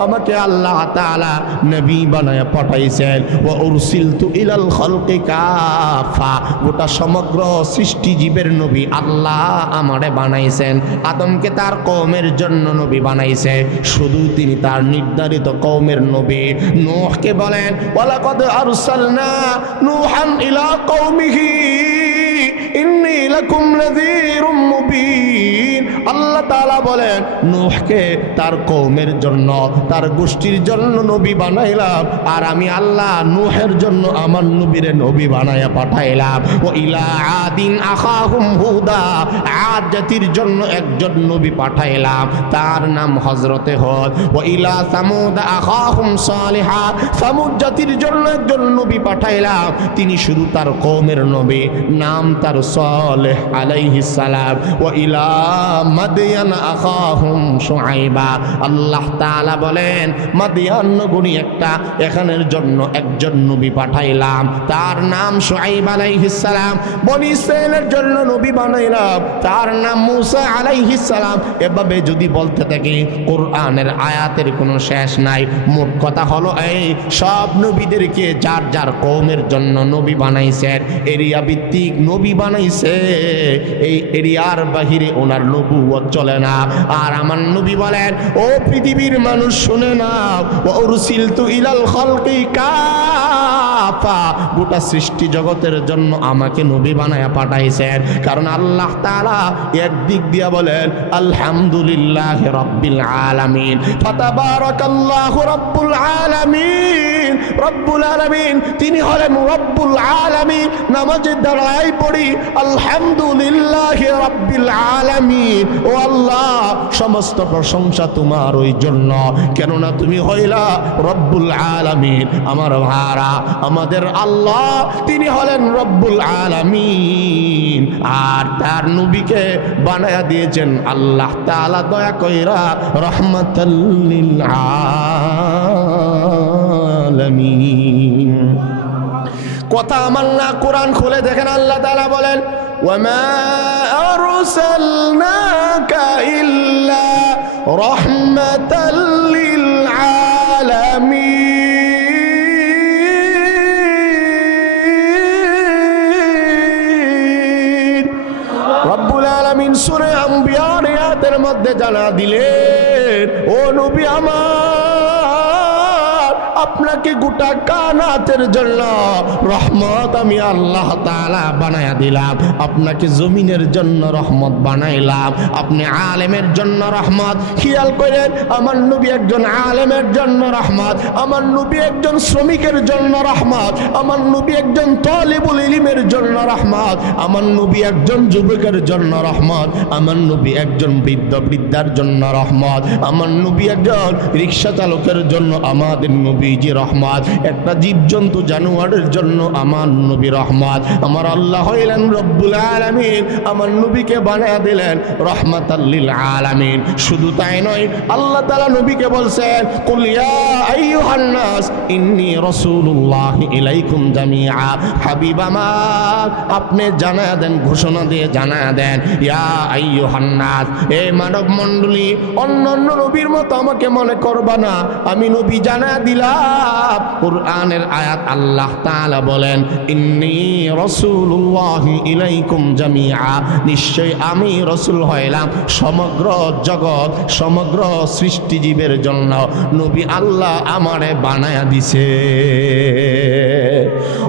আমাকে আল্লাহ তাআলা নবী বানাইয়া পাঠাইছেন। ওয়া উরসিলতু ইলাল খালকি কাফা, গোটা সমগ্র সৃষ্টি জীবের নবী আল্লাহ আমারে বানাইছেন। আদমকে তার কওমের জন্য নবী বানাইছে, শুধু তিনি তার নির্ধারিত কওমের নবী। নূহকে বলেন ওয়ালাকাদ আরসালনা নূহান ইলা কওমিহি ইন্নী লাকুম নাযীরুম মুবিন। আল্লাহ তাআলা বলেন নূহকে তার কওমের জন্য, তার গোষ্ঠীর জন্য নবী বানাইলাম, আর আমি আল্লাহ নূহের জন্য আমার নবীরে নবী বানায়া পাঠাইলাম। ও ইলা আদিন আখাহুম হুদা, আদ জাতির জন্য একজন নবী পাঠাইলাম, তার নাম হযরতে হুদ। ও ইলা সামুদ আখাহুম সালিহা, সামুদ জাতির জন্য একজন নবী পাঠাইলাম, তিনি শুধু তার কওমের নবী, নাম তার সালেহ আলাইহিস সালাম ওয়া ইলা মাদিয়ান আখাহুম শুআইবা। আল্লাহ তাআলা বলেন মাদিয়ান নগরী একটা, এখানের জন্য একজন নবী পাঠাইলাম, তার নাম শুআইব আলাইহিস সালাম। বনি ইসরাইলের জন্য নবী বানাইলাম, তার নাম মূসা আলাইহিস সালাম। এভাবে যদি বলতে থাকি কোরআনের আয়াতের কোনো শেষ নাই। মোট কথা হলো এই সব নবীদেরকে যার যার কওমের জন্য নবী বানাইছেন, এরিয়া ভিত্তিক নবী বানাইছে। এই এরিয়ার বাহিরে ওনার নবুয়ত চলে না। আর আমার নবী বলেন, ও পৃথিবীর মানুষ শুনে নাও, ওয়া উরসিলতু ইলাল খালকি কাফা, গোটা সৃষ্টি জগতের জন্য আমাকে নবী বানায়া পাঠাইছেন। কারণ আল্লাহ তাআলা একদিক দিয়া বলেন আলহামদুলিল্লাহি রাব্বিল আলামিন, ফাতাবারাকাল্লাহু রাব্বুল আলামিন। রব্বুল আলামিন তিনি হলেন রব্বুল আলামিন। নামাজের দাঁড়াই পড়ি আলহামদুলিল্লাহি রাব্বিল আলামিন। ও আল্লাহ, সমস্ত প্রশংসা তোমার ওই জন্য, কেননা তুমি হইলা রব্বুল আলামিন। আমার ভাড়া আমাদের আল্লাহ তিনি হলেন রব্বুল আলামিন, আর তার নবীকে বানায়া দিয়েছেন আল্লাহ তাআলা দয়া কইরা রাহমাতাল লিল আলামিন। কথা আমার না, কোরআন খুলে দেখেন আল্লাহ তাআলা বলেন ওয়ামা আরসালনাকা ইল্লা রাহমাতাল লিল আলামিন। রব্বুল আলামিন সূরা আম্বিয়ার আয়াতের মধ্যে জানা দিলেন, ও নবী আমার, আপনাকে গোটা কানাতের জন্য রহমত আমি আল্লাহ তাআলা বানায়া দিলাম। আপনাকে জমিনের জন্য রহমত বানাইলাম, আপনি আলেমের জন্য রহমত। খেয়াল করেন, আমার নবী একজন আলেমের জন্য রহমত, আমার নবী একজন শ্রমিকের জন্য রহমত, আমার নবী একজন তালিবুল ইলমের জন্য রহমত, আমার নবী একজন যুবকের জন্য রহমত, আমার নবী একজন বৃদ্ধার জন্য রহমত, আমার নবী একজন রিক্সা চালকের জন্য আমাদের নবীজি রহমত, একটা জীবজন্তু জানোয়ারের জন্য আমার নবী রহমত। আমার আল্লাহ হইলেন রব্বুল আলামিন, আমার নবীকে বানায়া দিলেন রাহমাতাল লিল আলামিন। শুধু তাই নয়, আল্লাহ তাআলা নবীকে বলছেন কুল ইয়া আইয়ুহান নাস ইন্নী রাসূলুল্লাহি ইলাইকুম জামিআ। হাবিব আমার, আপনি জানায়া দেন, ঘোষণা দিয়ে জানায়া দেন, ইয়া আইয়ুহান নাস, হে মানব মণ্ডলী, অন্যান্য নবীর মতো আমাকে মনে করবা না, আমি নবী জানায়া দিলাম। কুরআনের আয়াত আল্লাহ তাআলা বলেন ইন্নী রাসূলুল্লাহি ইলাইকুম জামিআ, নিশ্চয় আমি রাসূল হইলাম সমগ্র জগৎ, সমগ্র সৃষ্টিজীবের জন্য। নবী আল্লাহ আমারে বানায়া দিছে।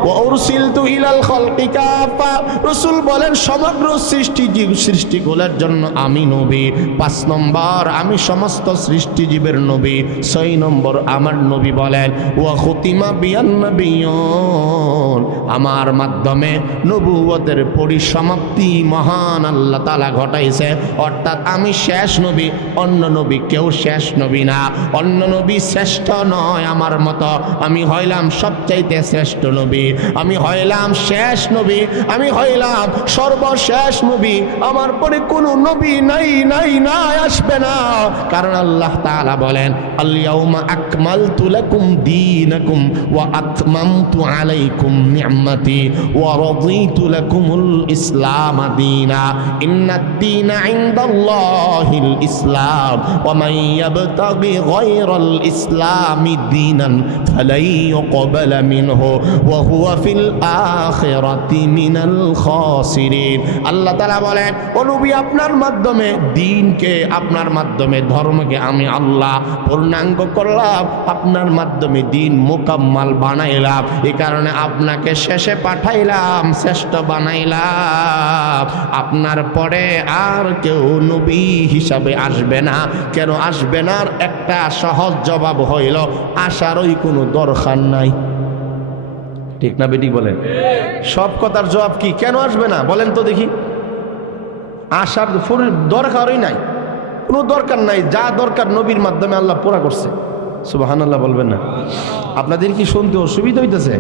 ওয়া উরসিলতু ইলাল খালকি কাফা, রাসূল বলেন সমগ্র সৃষ্টিজীব সৃষ্টিকুলের জন্য আমি নবী। 5 নম্বর, আমি সমস্ত সৃষ্টিজীবের নবী। 6 নম্বর, আমার নবী বলেন ওয়া খুতিমা বিয়ান নাবিয়্যুন, আমার মাধ্যমে নবুয়তের পরিসমাপ্তি মহান আল্লাহ তাআলা ঘটাইছে। অর্থাৎ আমি শেষ নবী, অন্য নবী কেউ শেষ নবী না, অন্য নবী শ্রেষ্ঠ নয় আমার মতো। আমি হইলাম সবচাইতে শ্রেষ্ঠ নবী, আমি হইলাম শেষ নবী, আমি হইলাম সর্বশেষ নবী। আমার পরে কোনো নবী নাই নাই নাই আসবে না। কারণ আল্লাহ তাআলা বলেন আল ইয়াউমা আকমালতু লাকুম দীনাকুম ওয়া আতমামতু আলাইকুম নি'মাতি ওয়া রাদিতু লাকুমুল ইসলাম দীনা ইন্নাদ দীনা ইনদাল্লাহিল ইসলাম ওয়া মান ইয়াবতাগি গায়রাল ইসলামি দীনান ফালাই ইউকবালা মিনহু ওয়া হুয়া ফিল আখিরাতি মিনাল খাসিরিন। আল্লাহ তাআলা বলেন, ও নবী, আপনার মাধ্যমে দ্বীনকে, আপনার মাধ্যমে ধর্মকে আমি আল্লাহ পূর্ণাঙ্গ করলাম, আপনার মাধ্যমে দ্বীন মুকাম্মাল বানাইলাম। এই কারণে আপনাকে শেষে পাঠাইলাম, শ্রেষ্ঠ বানাইলাম। আপনার পরে আর কেউ নবী হিসাবে আসবে না। কেন আসবে না? একটা সহজ জবাব হইল আসারই কোনো দরকার নাই। ঠিক না বেটি বলেন? সব কথার জবাব কি? কেন আসবে না বলেন তো দেখি। আসার দরকারই নাই, কোনো দরকার নাই। যা দরকার নবীর মাধ্যমে আল্লাহ পুরা করছে। সুবহানাল্লাহ বলবেন না? আপনাদের কি শুনতে অসুবিধা হইতেছে?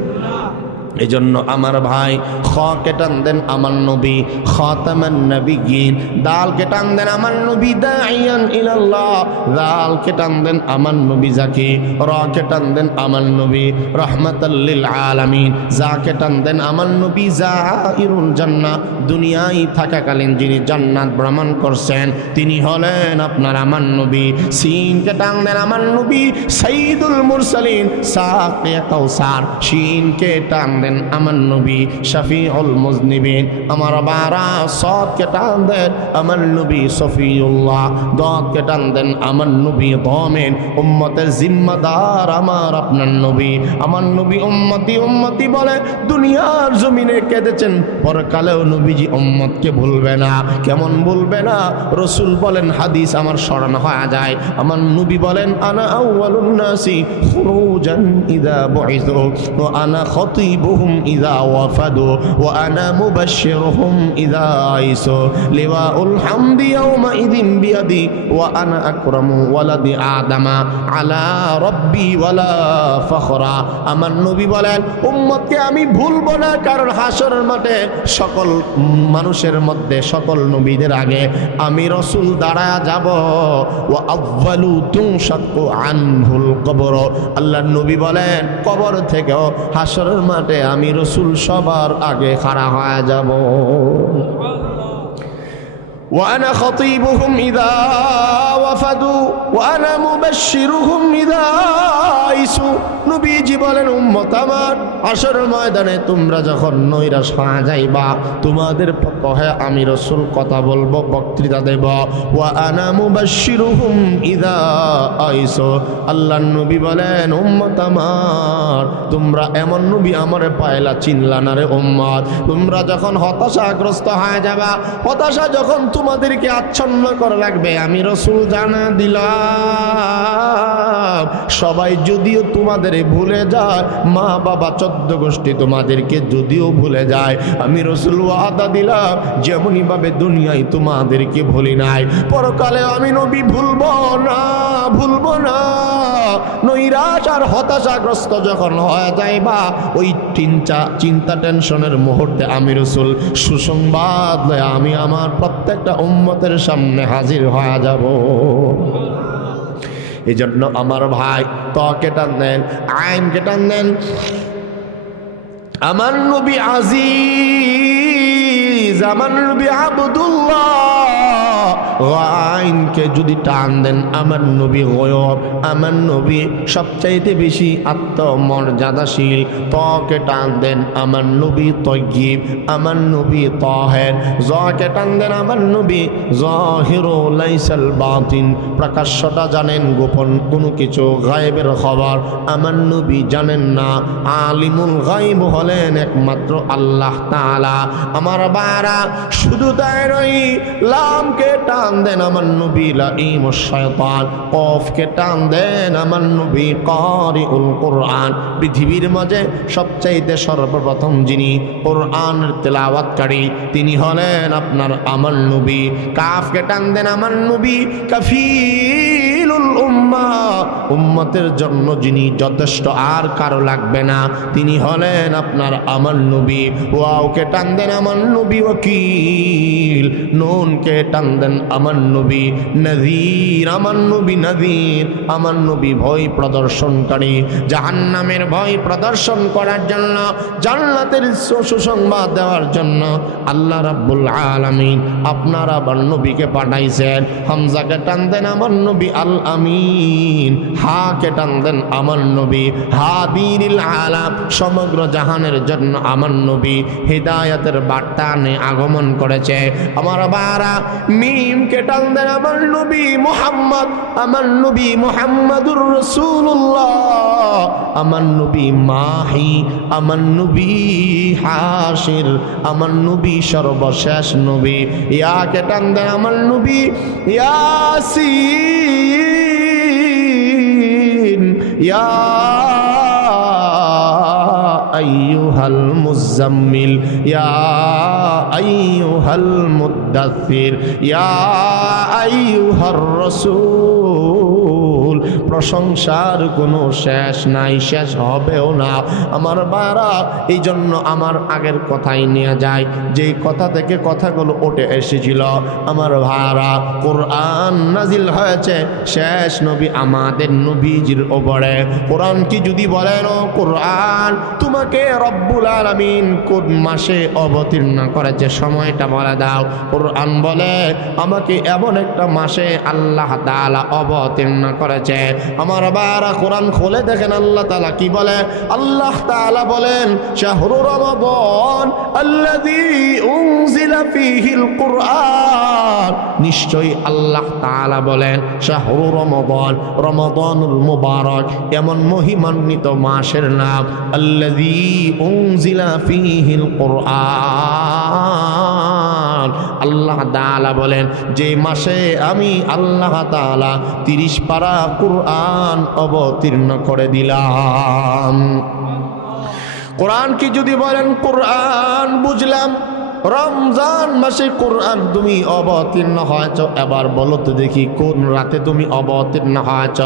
এই জন্য আমার ভাই খ কে টান দেন আমার নবী খাতামান নবিয়্যিন, দাল কে টান দেন আমার নবী দাইয়ান ইলাল্লাহ, দাল কে টান দেন আমার নবী জাকি, র কে টান দেন আমার নবী রাহমাতাল লিল আলামিন, যা কে টান দেন আমার নবী জাইরুল জান্নাহ, দুনিয়ায় থাকাকালীন যিনি জান্নাত ভ্রমণ করছেন তিনি হলেন আপনার আমার নবী। সিন কে টান দেন আমার নবী সাইয়্যিদুল মুরসালিন, সাকিয়ে কাউসার, শিন কে টান দেন আমার নবী শফিউল মুজনিবিন, আমার বারা সদ কে টান দেন আমার নবী সফিউল্লাহ, দদ কে টান দেন আমার নবী দামিন, উম্মতের জিম্মাদার আমার আপনার নবী। আমার নবী উম্মতি উম্মতি বলে দুনিয়ার জমিনে কেঁদেছেন, পরকালেও নবীজি উম্মতকে ভুলবে না। কেমন ভুলবে না? রাসূল বলেন, হাদিস আমার স্মরণ হয়ে যায়, আমার নবী বলেন আনা আউয়ালুন নাসি খুরুজান ইযা বুইসু ওয়া আনা খতীবুহুম ইযা ওয়াফাদু ওয়া আনা মুবাশশিরুহুম ইযা আইসু লিওয়াউল হামদি ইয়াওমা ইযিন বিয়াদি ওয়া আনা আকরামু ওয়ালাদি আদামা আলা রাব্বি ওয়ালা ফখরা। আমার নবী বলেন উম্মতকে আমি ভুলবো না, কারণ হাসরের মাঠে সকল মানুষের মধ্যে সকল নবীদের আগে আমি রাসূল দাঁড়ায়া যাব। ওয়া আউয়ালু তুনশাক্কু আনহুল কবর, আল্লাহর নবী বলেন কবর থেকেও হাসরের মাঠে আমি রাসূল সবার আগে খাড়া হয়ে যাব। وأنا خطيبهم إذا وفدوا وأنا مبشرهم إذا আইসু। নবীজি বলেন উম্মত আমার হাসরের ময়দানে তোমরা যখন নৈরাশ হয়ে যাইবা তোমাদের পক্ষে আমি রাসূল কথা বলবো, বক্তৃতা দেব। ওয়া আনা মুবাশশিরুহুম ইযা আইসু, আল্লাহর নবী বলেন উম্মত আমার তোমরা এমন নবী আমারে পাইলা চিনলা না রে উম্মত, তোমরা যখন হতাশাগ্রস্ত হয়ে যাবা, হতাশা যখন তোমাদেরকে আচ্ছন্ন করে রাখবে, আমি রাসূল জানা দিলাম সবাই যদিও তোমাদের ভুলে যায়, মা বাবা 14 গোষ্ঠী তোমাদেরকে যদিও ভুলে যায়, আমি রাসূল ওয়াদা দিলাম যেমনই ভাবে দুনিয়ায় তোমাদেরকে ভুলি নাই পরকালে আমি নবী ভুলবো না, ভুলবো না। নৈরাশ আর হতাশাগ্রস্ত যখন হয়ে যাইবা ওই চিন্তা টেনশনের মুহূর্তে আমি রাসূল সুসংবাদ লয়ে আমি আমার প্রত্যেকটা উম্মতের সামনে হাজির হয়ে যাব। এই জন্য আমার ভাই কে টান দেন, আইন কে টান দেন আমার নবী আজিজ, আমার নবী আব্দুল্লাহ, আইনকে যদি টান দেন আমার নবী গয়ব, আমার নবী সবচাইতে বেশি আত্মমর্যাদাশীল। কে টান দেন আমার নবী তয়্যিব, আমার নবী তাহের। কে টান দেন আমার নবী যাহিরু লাইসাল বাতিন, প্রকাশ্যটা জানেন গোপন কোনো কিছু গায়েবের খবর আমার নবী জানেন না। আলিমুল গায়ব হলেন একমাত্র আল্লাহ তাআলা। আমার বারা শুধু তাই নয়, লামকে টান দেন আমার নবী লাঈমুশ শয়তান, কফকে টান দেন আমার নবী কারিউল কুরআন। পৃথিবীর মাঝে সবচাইতে সর্বপ্রথম যিনি কোরআনের তেলাওয়াতকারী তিনি হলেন আপনার আমার নবী। কাফকে টান দেন আমার নবী কাফিলুল উম্মাহ, উম্মতের জন্য যিনি যথেষ্ট আর কারো লাগবে না তিনি হলেন আপনার আমার নবী। ওয়াওকে টান দেন আমার নবী ওয়াকিল, নুনকে টান দেন আমার নবী নযীর, আমার নবী নযীর, আমার নবী ভয় প্রদর্শনকারী। জাহান্নামের ভয় প্রদর্শন করার জন্য, জান্নাতের সুসংবাদ দেওয়ার জন্য আল্লাহ রাব্বুল আলামিন আপনার আবার নবীকে পাঠাইছেন। হামজাকে টান দেন আমার নবী আল আমিন, হাকে টান দেন আমার নবী হাদিল আলাম, সমগ্র জাহানের জন্য আমার নবী হিদায়াতের বার্তা নিয়ে আগমন করেছে। আমার বারা মিমকে টান দেন আমার নবী মুহাম্মদ, আমার নবী মুহাম্মাদুর রাসূলুল্লাহ, আমার নবী মাহি, আমার নবী হাশির, আমার নবী সর্বশেষ নবী। ইয়াকে টান দেন আমার নবী ইয়াসিন, ইয়া আইয়ুহাল মুজাম্মিল, ইয়া আইয়ুহাল মুদ্দাথির, ইয়া আইয়ুহার রাসূল প্রশংসার কোনো শেষ নাই, শেষ হবেও না। আমার বারা, এই জন্য আমার আগের কথাই নিয়ে যায়, যেই কথা থেকে কথাগুলো উঠে এসেছিল। আমার ভাইরা, কোরআন নাজিল হয়েছে শেষ নবী আমাদের নবীজির ওপরে। কোরআন কি যদি বলেন, ও কোরআন, তোমাকে রব্বুল আলামিন কোন মাসে অবতীর্ণ করেছে সময়টা বলে দাও। কোরআন বলে, আমাকে এমন একটা মাসে আল্লাহ তাআলা অবতীর্ণ করেছে। আমার বারা, কোরআন খুলে দেখেন আল্লাহ তাআলা কি বলে। আল্লাহ তাআলা বলেন, শাহরু রমাদান আল্লাযী উনজিলা ফীহিল কুরআন। নিশ্চয়ই আল্লাহ তাআলা বলেন, শাহরু রমাদান, রমাদানুল মুবারক, এমন মহিমান্বিত মাসের নাম, আল্লাযী উনজিলা ফীহিল কুরআন। আল্লাহ তাআলা বলেন, যে মাসে আমি আল্লাহ তাআলা 30 পারা কুরআন অবতীর্ণ করে দিলাম। কোরআন কি যদি বলেন, কোরআন বুঝলাম রমজান মাসে কোরআন তুমি অবতীর্ণ হয়েছ। এবার বলো তো দেখি, কোন রাতে তুমি অবতীর্ণ হয়েছ?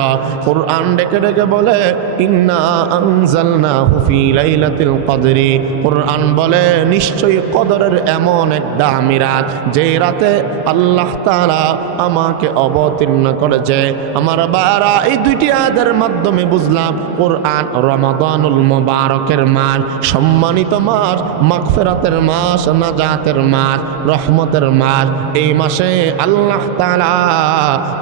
কোরআন ডেকে ডেকে বলে, ইন্না আনজালনাহু ফি লাইলাতিল কদরি। কোরআন বলে, নিশ্চয়ই কদরের এমন এক দামি রাত, যে রাতে আল্লাহ তাআলা আমাকে অবতীর্ণ করেছে। আমার বারা, এই দুইটি আয়াতের মাধ্যমে বুঝলাম কোরআন রমাদানুল মুবারকের মাস, সম্মানিত মাস, মাগফিরাতের মাস, নাজাতের মাস, রহমতের মাস। এই মাসে আল্লাহ তাআলা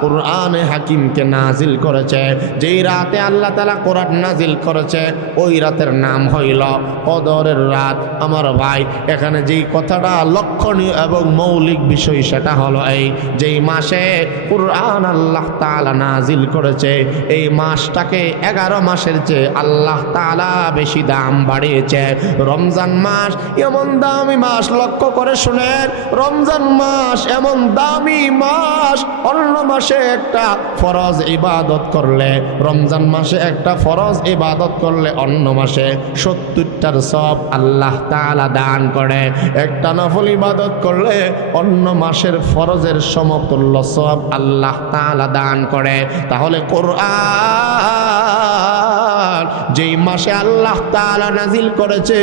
কোরআনে হাকিমকে নাজিল করেছে। যেই রাতে আল্লাহ তাআলা কোরআন নাজিল করেছে, ওই রাতের নাম হইল কদরের রাত। আমার ভাই, এখানে যেই কথাটা লক্ষণীয় এবং মৌলিক বিষয়, সেটা হলো এই, যেই মাসে কোরআন আল্লাহ তাআলা নাজিল করেছে, এই মাসটাকে 11 মাসের চেয়ে আল্লাহ তাআলা বেশি দাম বাড়িয়েছে। রমজান মাস এমন দামি মাস, লক্ষ্য করে শুনেন, রমজান মাস এমন দামি মাস, অন্য মাসে একটা ফরজ ইবাদত করলে, রমজান মাসে একটা ফরজ ইবাদত করলে অন্য মাসে 70টার সওয়াব আল্লাহ তাআলা দান করে। একটা নফল ইবাদত করলে অন্য মাসের ফরজের সমতুল্য সওয়াব আল্লাহ তাআলা দান করে। তাহলে কোরআন যেই মাসে আল্লাহ তাআলা নাজিল করেছে,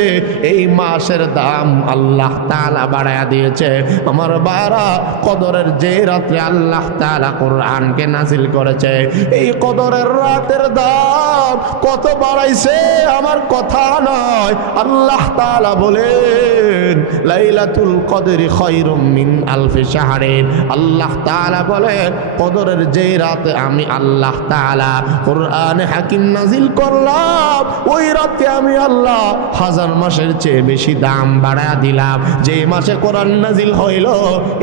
এই মাসের দাম আল্লাহ তাআলা বাড়ায়া দিয়েছে। আমার বারা, কদরের যে রাত্রে আল্লাহ তাআলা কোরআনকে নাজিল করেছে, এই কদরের রাতের দাম কত বাড়াইছে আমার কথা নয়। আল্লাহ তাআলা বলেন, লাইলাতুল কদরি খায়রুম মিন আলফি শাহরিন। আল্লাহ তাআলা বলেন, কদরের যে রাতে আমি আল্লাহ তাআলা কোরআনে হাকিম নাজিল করলাম, ওই রাতে আমি আল্লাহ 1000 মাসের চেয়ে বেশি দাম বাড়ায়া দিলাম। যে মাসে কোরআন নাজিল হইল,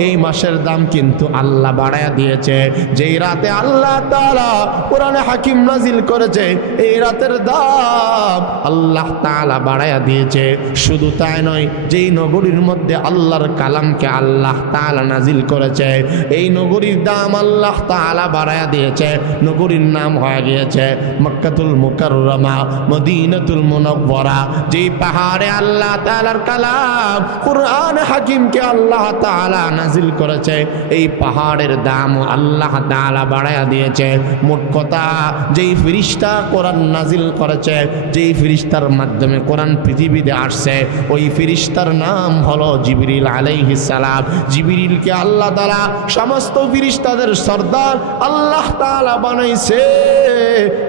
এই মাসের দাম কিন্তু আল্লাহ বাড়ায়া দিয়েছে। যেই রাতে আল্লাহ তাআলা কোরআনে হাকিম নাজিল করেছে, এই রাতের দাম আল্লাহ তাআলা বাড়ায়া দিয়েছে। শুধু তাই নয়, যেই নগরীর মধ্যে আল্লাহর কালামকে আল্লাহ তাআলা নাজিল করেছে, এই নগরীর দাম আল্লাহ তাআলা বাড়ায়া দিয়েছে। নগরীর নাম হয়ে গিয়েছে মক্কাতুল মুকাররমা, মদিনাতুল মুনাওয়ারা। যেই পাহাড়ে আল্লাহ তাআলার কালাম কোরআন হাকিমকে আল্লাহ তাআলা নাজিল করেছে, এই পাহাড়ের দাম আল্লাহ তাআলা বাড়ায়া দিয়েছে। মোট কথা, যেই ফেরেশতা কোরআন নাজিল করেছে, যেই ফেরেশতার মাধ্যমে কোরআন পৃথিবীতে আসছে, ওই ফেরেশতার নাম হলো জিবরিল আলাইহিস সালাম। জিবরিলকে আল্লাহ তাআলা সমস্ত ফেরেশতাদের সরদার আল্লাহ তাআলা বানাইছে।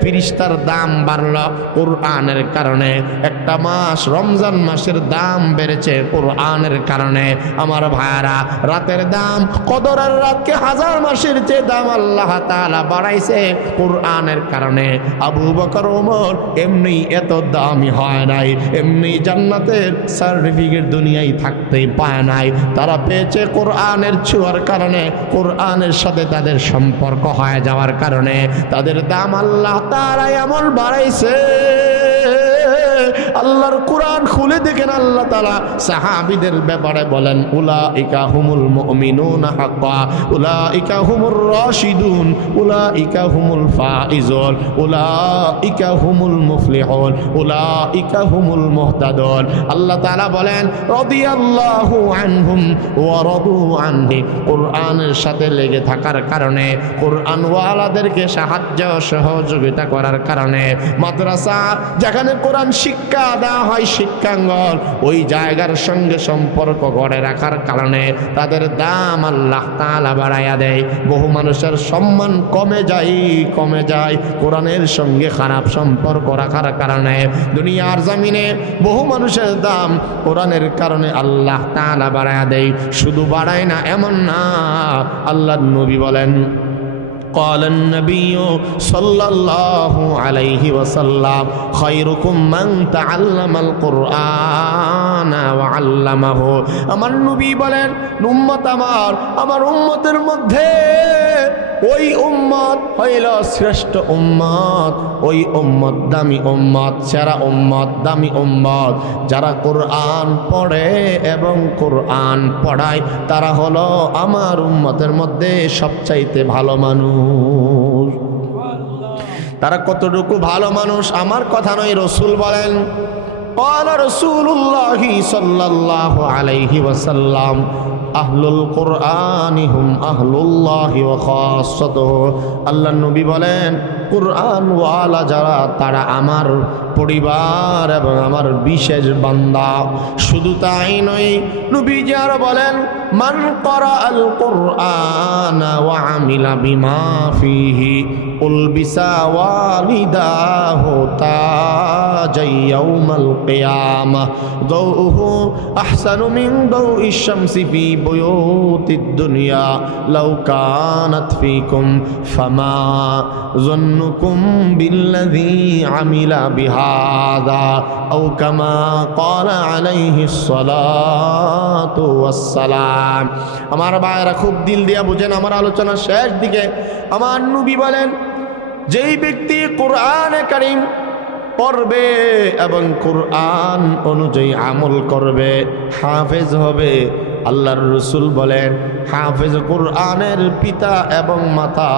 ফেরেশতার দাম বাড়ল কোরআনের কারণে। একটা মাস, রমজান মাসের দাম বেড়েছে কোরআনের কারণে। আমার ভাইরা, রাতের দাম, কদরের রাতকে 1000 মাসের চেয়ে দাম আল্লাহ তাআলা বাড়াইছে কোরআনের কারণে। আবু বকর, ওমর এমনি এত দামি হয় নাই, এমনি জান্নাতের সার্টিফিকেট দুনিয়ায় থাকতেই পায় নাই। তারা পেয়েছে কোরআনের ছোঁয়ার কারণে, কোরআনের সাথে তাদের সম্পর্ক হয়ে যাওয়ার কারণে। তাদের দাম আল্লাহ তাআলা এমন বাড়াইছে, আল্লাহর কোরআন খুলে দেখেন আল্লাহ তাআলা সাহাবীদের ব্যাপারে বলেন উলাইকা হুমুল মুমিনুনা হাক্কা উলাইকা হুমুর রাশিদুন উলাইকা হুমুল ফাইজুন উলাইকা হুমুল মুফলিহুন উলাইকা হুমুল মুহতাদুন। আল্লাহ তাআলা বলেন রাদিয়াল্লাহু আনহুম ওয়া রাদু আনহি। কোরআনের সাথে লেগে থাকার কারণে, কোরআন ওয়ালাদেরকে সাহায্য সহযোগিতা করার কারণে, মাদ্রাসা যেখানে কোরআন শিক্ষা দেওয়া হয় শিক্ষাঙ্গন, ওই জায়গার সঙ্গে সম্পর্ক গড়ে রাখার কারণে তাদের দাম আল্লাহ তাআলা বাড়াইয়া দেয়। বহু মানুষের সম্মান কমে যায় কোরআনের সঙ্গে খারাপ সম্পর্ক রাখার কারণে। দুনিয়ার জমিনে বহু মানুষের দাম কোরআনের কারণে আল্লাহ তাআলা বাড়াইয়া দেয়। শুধু বাড়ায় না এমন না, আল্লাহর নবী বলেন قال النبي صلى الله عليه وسلم خيركم من تعلم القرآن وعلمه। আমার নবী বলেন উম্মত আমার উম্মতের মধ্যে ওই উম্মত হইল শ্রেষ্ঠ উম্মত, ওই উম্মত দামি উম্মত, সেরা উম্মত, দামি উম্মত যারা কোরআন পড়ে এবং কোরআন পড়ায়, তারা হলো আমার উম্মতের মধ্যে সবচাইতে ভালো মানুষ। তারা কতটুকু ভালো মানুষ আমার কথা নয়, রাসূল বলেন قال رسول الله صلى الله عليه وسلم আহলুল কোরআনি হুম আহলুল্লাহ ওয়া খাসাতুহু। আল্লাহর নবী বলেন কোরআন ওয়ালা যারা তারা আমার পরিবার এবং আমার বিশেষ বান্দা। শুধু তাই নয়, নবীজি আরো বলেন মান ক্বারাআল কোরআন ওয়া আমিলা বিমা ফিহি উলবিসা ওয়ালিদাহু তাজাই ইয়াউমাল কিয়ামাহ দাউহু আহসানু মিন দাউইশ শামসি ফি বুয়ুতিদ দুনিয়া লাউ কানাত ফিকুম ফামা যন্নুকুম বিল্লাযী আমিলা বিহাযা আও কামা ক্বালা আলাইহিস সালাতু ওয়াস সালাম। আমার ভাইরা খুব দিল দিয়া বুঝেন, আমার আলোচনা শেষ দিকে আমার নবী বলেন যেই ব্যক্তি কোরআনে কারীম পড়বে এবং কোরআন অনুযায়ী আমল করবে, হাফেজ হবে। আল্লাহর রাসূল বলেন হাফেজ কোরআনের পিতা এবং মাতা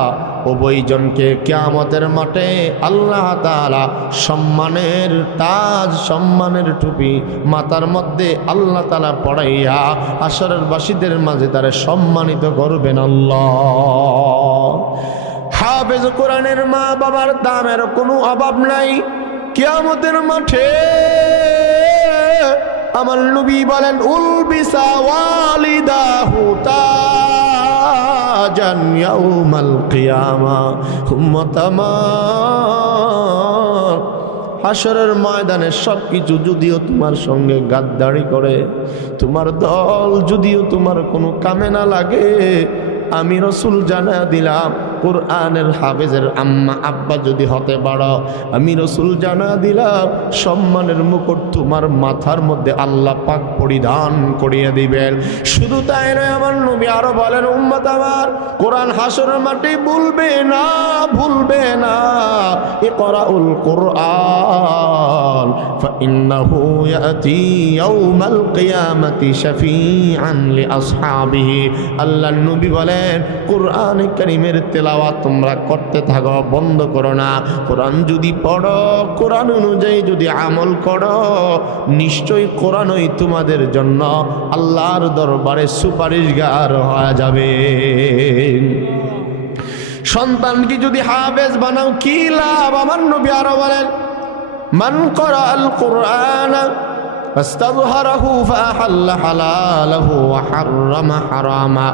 উভয়জনকে কিয়ামতের মাঠে আল্লাহ তাআলা সম্মানের তাজ, সম্মানের টুপি মাথার মধ্যে আল্লাহ তাআলা পড়াইয়া হাশরের বাসীদের মাঝে তারা সম্মানিত করবেন আল্লাহ। হাফেজ কোরআনের মা বাবার দামের কোনো অভাব নাই। কিয়ামতের মাঠে আমার নবী বলেন উলবিসা ওয়ালিদাহু তাজান ইয়াউমাল কিয়ামা। উম্মত আমার, হাশরের ময়দানে সবকিছু যদিও তোমার সঙ্গে গাদ্দারি করে, তোমার দল যদিও তোমার কোনো কামে না লাগে, আমি রাসূল জানা দিলাম কোরআনের হাফেজের আম্মা আব্বা যদি হতে পারো, আমি রাসূল জানা দিলাম সম্মানের মুকুট তোমার মাথার মধ্যে আল্লাহ পাক পরিধান করিয়ে দিবেন। শুধু তাই নয়, আমার নবী আরো বলেন উম্মত আমার, কোরআন হাশরের মাঠে ভুলবে না। ইকরাউল কোরআন ফাইন্নাহু ইয়াতি ইয়াউমাল কিয়ামাতি শাফিআন লিআসহাবিহি। আল্লাহর নবী বলেন কোরআন কারীমের তেলাওয়াত তোমরা করতে থাকো, বন্ধ করো না। কোরআন যদি পড়ো, কোরআন অনুযায়ী যদি আমল করো, নিশ্চয়ই কোরআনই তোমাদের জন্য আল্লাহর দরবারে সুপারিশগার হয়ে যাবে। সন্তানকে যদি হাফেজ বানাও কি লাভ? আমার নবী আরো বলেন মান ক্বারাআল কুরআনা ফাস্তাযহারাহু ফাআহাল্লা হালালাহু ওয়া হাররামা হারামা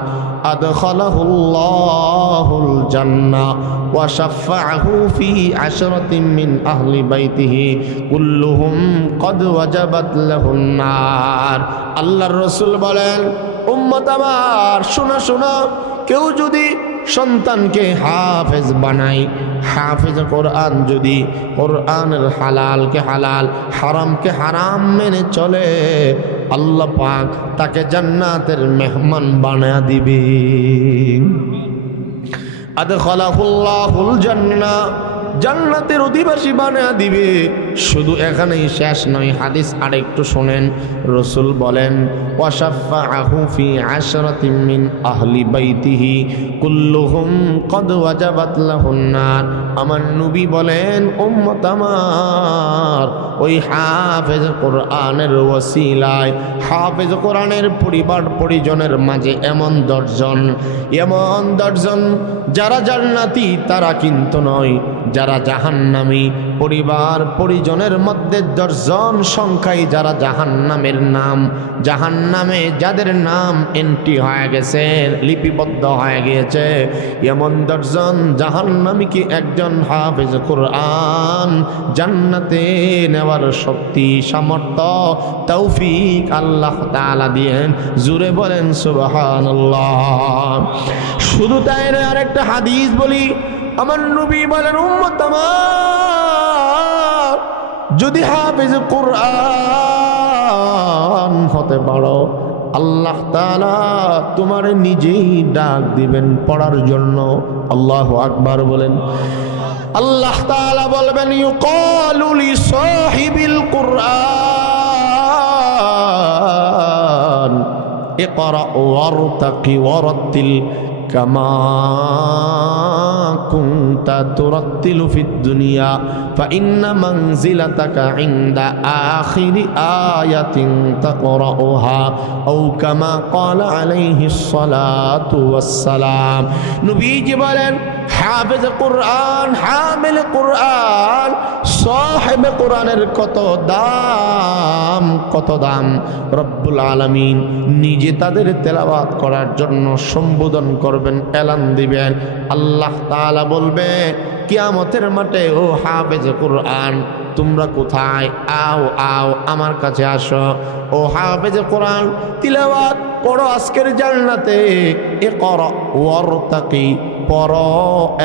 আদখালাহুল্লাহুল জান্নাহ ওয়া শাফাআহু ফি আশরাতিন মিন আহলি বাইতিহি কুল্লুহুম ক্বাদ ওয়াজাবাত লাহুন নার। আল্লাহর রাসূল বলেন উম্মত আমার শোনো, কেউ যদি সন্তানকে হাফেজ বানায়, হাফেজ কোরআন যদি কোরআনের হালালকে হালাল, হারামকে হারাম মেনে চলে, আল্লাহ পাক তাকে জান্নাতের মেহমান বানায়া দিবে। আদখালাহুল্লাহুল জান্নাহ, জান্নাতের অধিবাসী বানিয়ে দিবে। শুধু এখানেই শেষ নয়, হাদিস আরেকটু শোনেন। রাসূল বলেন ওয়াশাফাআহু ফি আশরাতিন মিন আহলি বাইতিহি কুল্লুহুম কদ ওয়াজাবাত লাহুন নার। আমার নবী বলেন উম্মত আমার ওই হাফেজ কোরআনের ওসিলায়, হাফেজ কোরআনের পরিবার পরিজনের মাঝে এমন 10 জন যারা জান্নাতি তারা কিন্তু নয়, যারা জাহান্নামী পরিবার পরিজনের মধ্যে 10 জন সংখ্যায় যারা জাহান্নামের নাম, জাহান্নামে যাদের নাম এন্ট্রি হয়ে গেছে, লিপিবদ্ধ হয়ে গিয়েছে, এমন 10 জন জাহান্নামীকে একজন হাফেজ কোরআন জান্নাতে নেওয়ার শক্তি সামর্থ্য তৌফিক আল্লাহ তাআলা দিয়েন। জোরে বলেন সুবহানাল্লাহ। শুধু তাই না, আরেকটা হাদিস বলি। আমার নবী বলেন উম্মত আমার যদি হাফেজ কোরআন হতে পারো, আল্লাহ তাআলা তোমার নিজেই ডাক দিবেন পড়ার জন্য। আল্লাহু আকবার বলেন। আল্লাহ তাআলা বলবেন ইউকালু লিসাহিবিল কুরআন ইকরা ওয়ারতাকি ওয়ারাতিল কামা কুনতা তুরাতিলু ফিদ দুনিয়া ফাইন্না মানজিলাতাকা ইনদা আখিরি আয়াতিন তাকরাউহা আও কামা ক্বালা আলাইহিস সালাতু ওয়াস সালাম। নবীজি বলেন হাফেজ কোরআন, হামিল কোরআন, সাহেব কোরআনের কত দাম, কত দাম। রব্বুল আলামিন নিজে তাদের তেলাওয়াত করার জন্য সম্বোধন করবেন, এলান দিবেন। আল্লাহ তাআলা বলবে কিয়ামতের মাঠে ও হাফেজ কোরআন তোমরা কোথায়? আও আও আমার কাছে আসো। ও হাফেজ কোরআন তিলাওয়াত করো আজকের জান্নাতে। ইকরা ওয়ারতাকি, পড়ো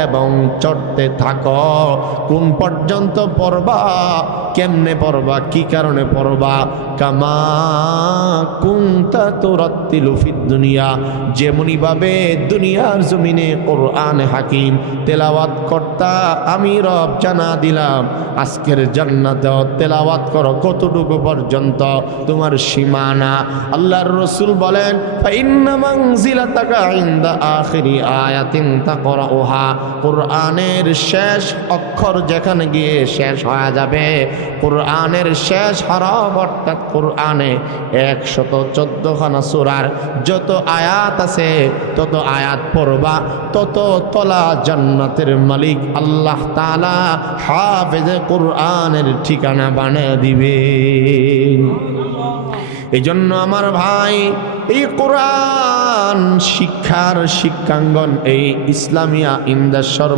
এবং চড়তে থাকো। কোন পর্যন্ত পড়বা, কেমনে পড়বা, কি কারণে পড়বা? কামা কুনতা তুরাতিলু ফিদ দুনিয়া, যেমনি ভাবে দুনিয়ার জমিনে কোরআন হাকিম তেলাওয়াত করতা আমি রব জানা দিলাম, আজকের জান্নাতে তেলাওয়াত করো কতটুকু পর্যন্ত তোমার সীমানা। আল্লাহর রাসূল বলেন ফাইন্না মানজিলাতাকা ইনদা আখিরি আয়াতিন তাকরাউহা, কোরআনের শেষ অক্ষর যেখানে গিয়ে শেষ হয়ে যাবে, কোরআনের শেষ হরফ অর্থাৎ কোরআনে 114খানা সূরার যত আয়াত আছে তত আয়াত পড়বা, তত তলা জান্নাতের মালিক আল্লাহ তাআলা হাফেজে কোরআনের ঠিকানা বানিয়ে দিবেন। এই জন্য আমার ভাই, এই কোরআন শিক্ষার শিক্ষাঙ্গন এই ইসলামিয়া ইন্দাশ্বর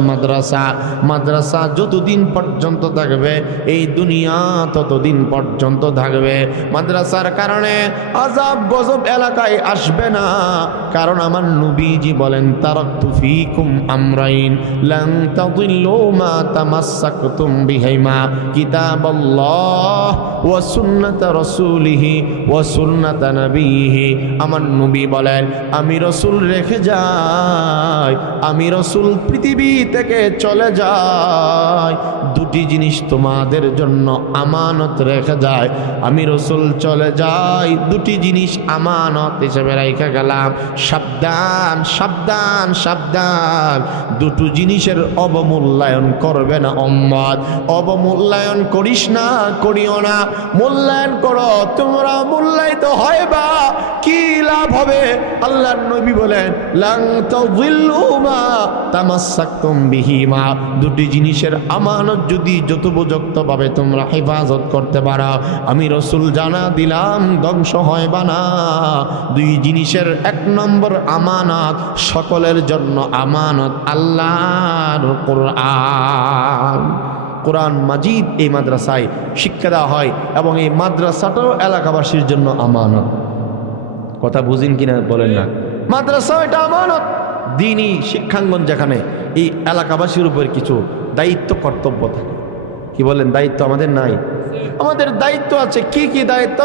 মাদ্রাসা যতদিন পর্যন্ত থাকবে, এই দুনিয়া ততদিন পর্যন্ত থাকবে। মাদ্রাসার কারণে আযাব গজব এলাকায় আসবে না, কারণ আমার নবীজি বলেন তারাকতু ফীকুম আমরাইন লান তাদিল্লু মা তামাসসাকতুম বিহিমা কিতাবাল্লাহ ওয়া সুন্নাত রাসূলিহি ওয়া সুন্নাত নবীহি। আমার নবী বলেন আমি রাসূল রেখে যাই, আমি রাসূল পৃথিবী থেকে চলে যাই, দুটি জিনিস তোমাদের জন্য আমানত রেখে যায়। আমি রাসূল চলে যাই, দুটি জিনিস আমানত হিসেবে রেখে গেলাম। সাবধান সাবধান সাবধান, দুটো জিনিসের অবমূল্যায়ন করবে না উম্মত। অবমূল্যায়ন করিস না, করিও না। মূল্যায়ন করো, তোমরা মূল্যায়িত হয়বা, কি লাভ হবে? আল্লাহর নবী বলেন লান তাযিল্লু মা তামাসসাকতুম বিহিমা, দুটি জিনিসের আমানত যদি যথোপযুক্তভাবে তোমরা হেফাজত করতে পারো, আমি রাসূল জানা দিলাম ধ্বংস হয়বা না। দুই জিনিসের 1 নম্বর আমানত, সকলের জন্য আমানত আল্লাহর কোরআন। কোরআন মাজিদ এই মাদ্রাসায় শিক্ষা দেওয়া হয় এবং এই মাদ্রাসাটাও এলাকাবাসীর জন্য আমানত। কথা বুঝেন কিনা বলেন না? মাদ্রাসা এটা আমানত, দ্বীনি শিক্ষাঙ্গন, যেখানে এই এলাকাবাসীর উপর কিছু দায়িত্ব কর্তব্য থাকে। কি বলেন? দায়িত্ব আমাদের নাই? আমাদের দায়িত্ব আছে। কি কি দায়িত্ব?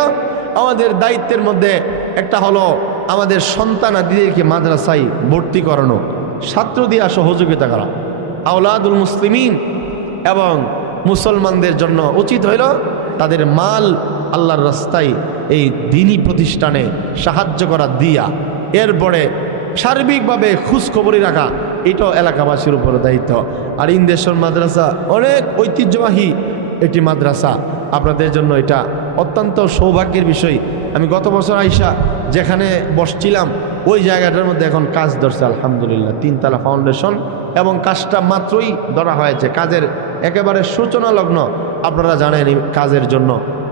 আমাদের দায়িত্বের মধ্যে একটা হলো আমাদের সন্তানাদিদেরকে মাদ্রাসায় ভর্তি করানো, ছাত্র দিয়া সহযোগিতা করা। আওলাদুল মুসলিমিন, এবং মুসলমানদের জন্য উচিত হইল তাদের মাল আল্লাহর রাস্তায় এই দ্বীনি প্রতিষ্ঠানে সাহায্য করা দিয়া এরপরে সার্বিকভাবে খোঁজখবরই রাখা, এটাও এলাকাবাসীর উপর দায়িত্ব। আর ইন্দেশ্বর মাদ্রাসা অনেক ঐতিহ্যবাহী একটি মাদ্রাসা, আপনাদের জন্য এটা অত্যন্ত সৌভাগ্যের বিষয়। আমি গত বছর আইসা যেখানে বসছিলাম ওই জায়গাটার মধ্যে এখন কাজ ধরছে আলহামদুলিল্লাহ, 3 তলা ফাউন্ডেশন, এবং কাজটা মাত্রই ধরা হয়েছে, কাজের একেবারে সূচনা লগ্ন। আপনারা জানেন এই কাজের জন্য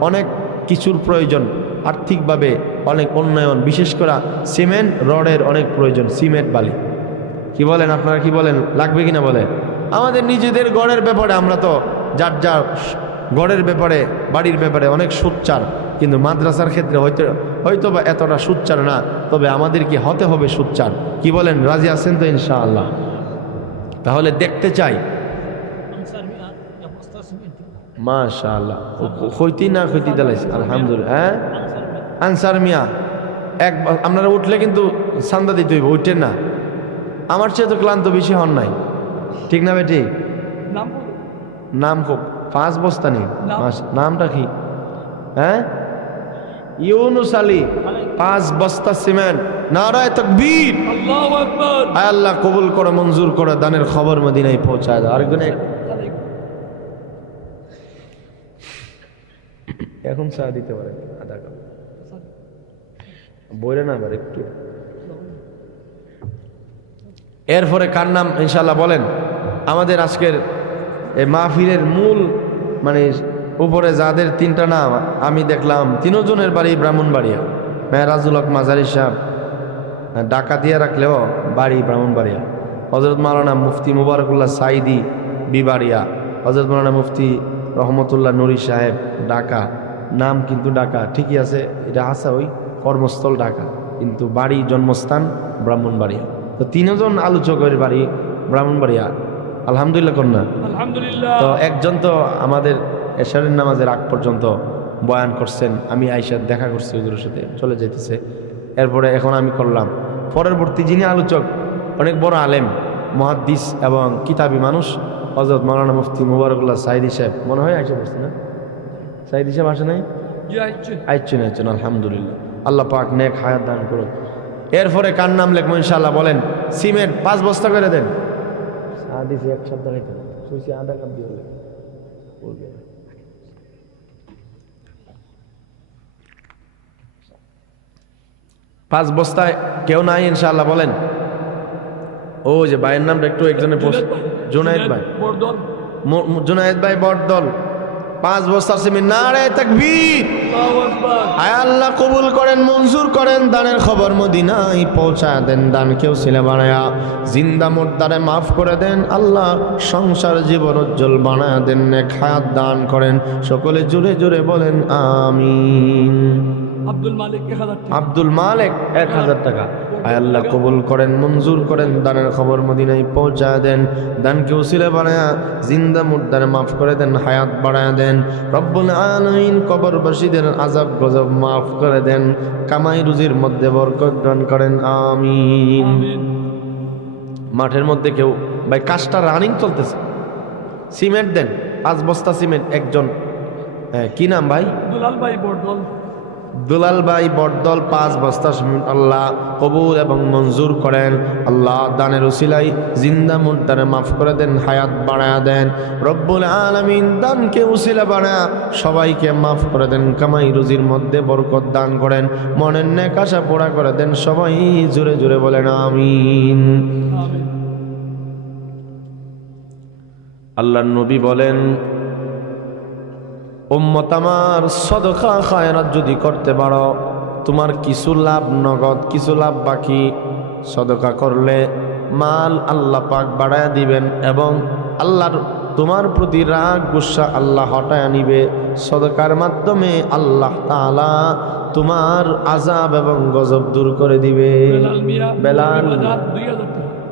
অনেক কিছুর প্রয়োজন, আর্থিকভাবে অনেক উন্নয়ন, বিশেষ করে সিমেন্ট রডের অনেক প্রয়োজন, সিমেন্ট বালি। কি বলেন আপনারা, কি বলেন, লাগবে কিনা বলেন? আমাদের নিজেদের গড়ের ব্যাপারে আমরা তো যার যার গড়ের ব্যাপারে বাড়ির ব্যাপারে অনেক সোচ্চার, কিন্তু মাদ্রাসার ক্ষেত্রে হয়তো বা এতটা সোচ্চার না, তবে আমাদের কি হতে হবে সোচ্চার। কি বলেন, রাজি আছেন তো ইনশাআল্লাহ? তাহলে দেখতে চাই মাশাআল্লাহ হইতি না হইতি দালাইছে আলহামদুলিল্লাহ। হ্যাঁ আনসার মিয়া এক আপনারা উঠলে কিন্তু চান্দা দিতে হইব, উঠেন না, আমার চেয়ে তো ক্লান্ত বেশি হন নাই, ঠিক না বেটি? নাম খুব 5 বস্তা নেই, নামটা কি? হ্যাঁ ইউনুস আলী, 5 বস্তা সিমেন্ট। নারায়ে তাকবীর, আল্লাহু আকবার। আল্লাহ কবুল করে, মঞ্জুর করে, দানের খবর মদিনায় পৌঁছায় দাও। আরেকজনে এখন চা দিতে পারে, আধা কাপ বইরে না আবার একটু। এরপরে কার নাম ইনশাআল্লাহ বলেন? আমাদের আজকের এই মাহফিলের মূল মানে উপরে যাদের 3টা নাম আমি দেখলাম, 3 জনের বাড়ি ব্রাহ্মণবাড়িয়া। মেহরাজুল হক মাজারি সাহেব ঢাকা দিয়ে রাখলেও বাড়ি ব্রাহ্মণবাড়িয়া। হযরত মাওলানা মুফতি মুবারকুল্লাহ সাইদি বিবাড়িয়া, হযরত মাওলানা মুফতি রহমতুল্লাহ নুরি সাহেব ঢাকা, নাম কিন্তু ঢাকা ঠিকই আছে, এটা আসা ওই কর্মস্থল ঢাকা, কিন্তু বাড়ি জন্মস্থান ব্রাহ্মণবাড়িয়া। তো 3 জন আলোচকের বাড়ি ব্রাহ্মণবাড়িয়া। আলহামদুলিল্লাহ কন্যা, আলহামদুলিল্লাহ। তো একজন তো আমাদের এশারের নামাজের আগ পর্যন্ত বয়ান করছেন, আমি আইসা দেখা করছি ওদের সাথে, চলে যেতেছে। এরপরে এখন আমি করলাম। পরবর্তী যিনি আলোচক অনেক বড় আলেম, মুহাদ্দিস এবং কিতাবি মানুষ, হযরত মাওলানা মুফতি মুবারকুল্লাহ সাইদি সাহেব, মনে হয় আইসা করছে না? সাইদি সাহেব আসে নাই? আইছেন, আলহামদুলিল্লাহ। আল্লাহ পাক নেক হায়াত দান করুন। এরপরে কার নাম লেখবো ইনশাআল্লাহ বলেন? সিমেন্ট 5 বস্তা করে দেন। দিছি 1 সপ্তাহ খাইতে শুইছি, আধা কাপ দিয়ে বলবে। 5 বস্তায় কেউ নাই ইনশাআল্লাহ বলেন? ও যে ভাইয়ের নামটা একটু একজনের জুনায়েদ ভাই, জুনায়েদ ভাই বরদল, 5 বস্তা সিমেন্ট। নারায়ে তাকবীর, আল্লাহু আকবার। আয় আল্লাহ কবুল করেন, মঞ্জুর করেন, দানের খবর মদিনায় পৌঁছায় দেন, দান কেউ ছিলে বানায়া জিন্দা মুর্দারে মাফ করে দেন। আল্লাহ সংসার জীবন উজ্জ্বল বানায় দেন, নেক হায়াত দান করেন। সকলে জোরে জোরে বলেন আমিন। আব্দুল মালিক 1000 টাকা। আয় আল্লাহ কবুল করেন, মঞ্জুর করেন, দানের খবর মদিনায় পৌঁছায় দেন, দানকে উসিলা বানায়া জিন্দা মুর্দারে মাফ করে দেন, হায়াত বাড়ায় দেন। রব্বুল আলামিন কবরবাসীদের আযাব গজব মাফ করে দেন, কামাই রুজির মধ্যে বরকত দান করেন আমিন। মাঠের মধ্যে কেউ ভাই কাজটা রানিং চলতেছে, সিমেন্ট দেন 5 বস্তা সিমেন্ট একজন। কি নাম ভাই? দুলাল ভাই বরদল। দুলাল ভাই বরদল 5 বস্তা সিমেন্ট আল্লাহ কবুল এবং মঞ্জুর করেন। আল্লাহ দানের উসিলাই জিন্দা মুর্দারে মাফ করে দেন, হায়াত বাড়ায়া দেন। রব্বুল আলামিন দানকে উসিলা বানায়া সবাইকে মাফ করে দেন, কামাই রুজির মধ্যে বরকত দান করেন, মনের নেক আশা পুরা করে দেন। সবাই জোরে জোরে বলেন আমিন। আল্লাহর নবী বলেন, উম্মত আমার সদকা খায়রাত যদি করতে পারো, তোমার কিছু লাভ নগদ, কিছু লাভ বাকি, সদকা করলে মাল আল্লাহ পাক বাড়ায়া দিবেন এবং আল্লাহর তোমার প্রতি রাগ গুসা আল্লাহ হটায়া নিবে। সদকার মাধ্যমে আল্লাহ তাআলা তোমার আযাব এবং গজব দূর করে দিবে।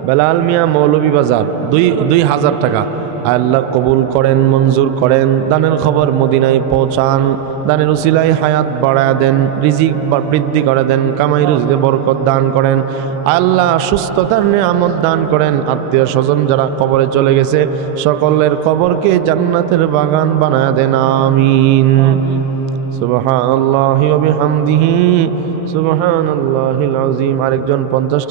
বেলাল মিয়া মৌলভী বাজার 2000 টাকা। আল্লাহ কবুল করেন, মঞ্জুর করেন, দানের খবর মদিনায় পৌঁছান, রমাদানের উসিলায় হায়াত বাড়ায় দেন, রিজিক বৃদ্ধি করে দেন, কামাই রুজিতে বরকত দান করেন আল্লাহ, সুস্থতার নিয়ামত দান করেন। আত্মীয় স্বজন যারা কবরে চলে গেছে সকলের কবরকে জান্নাতের বাগান বানায় দেন, আমিন। সুবহানাল্লাহি ওয়া বিহামদিহি সুবহানাল্লাহিল আযীম। আরেকজন 50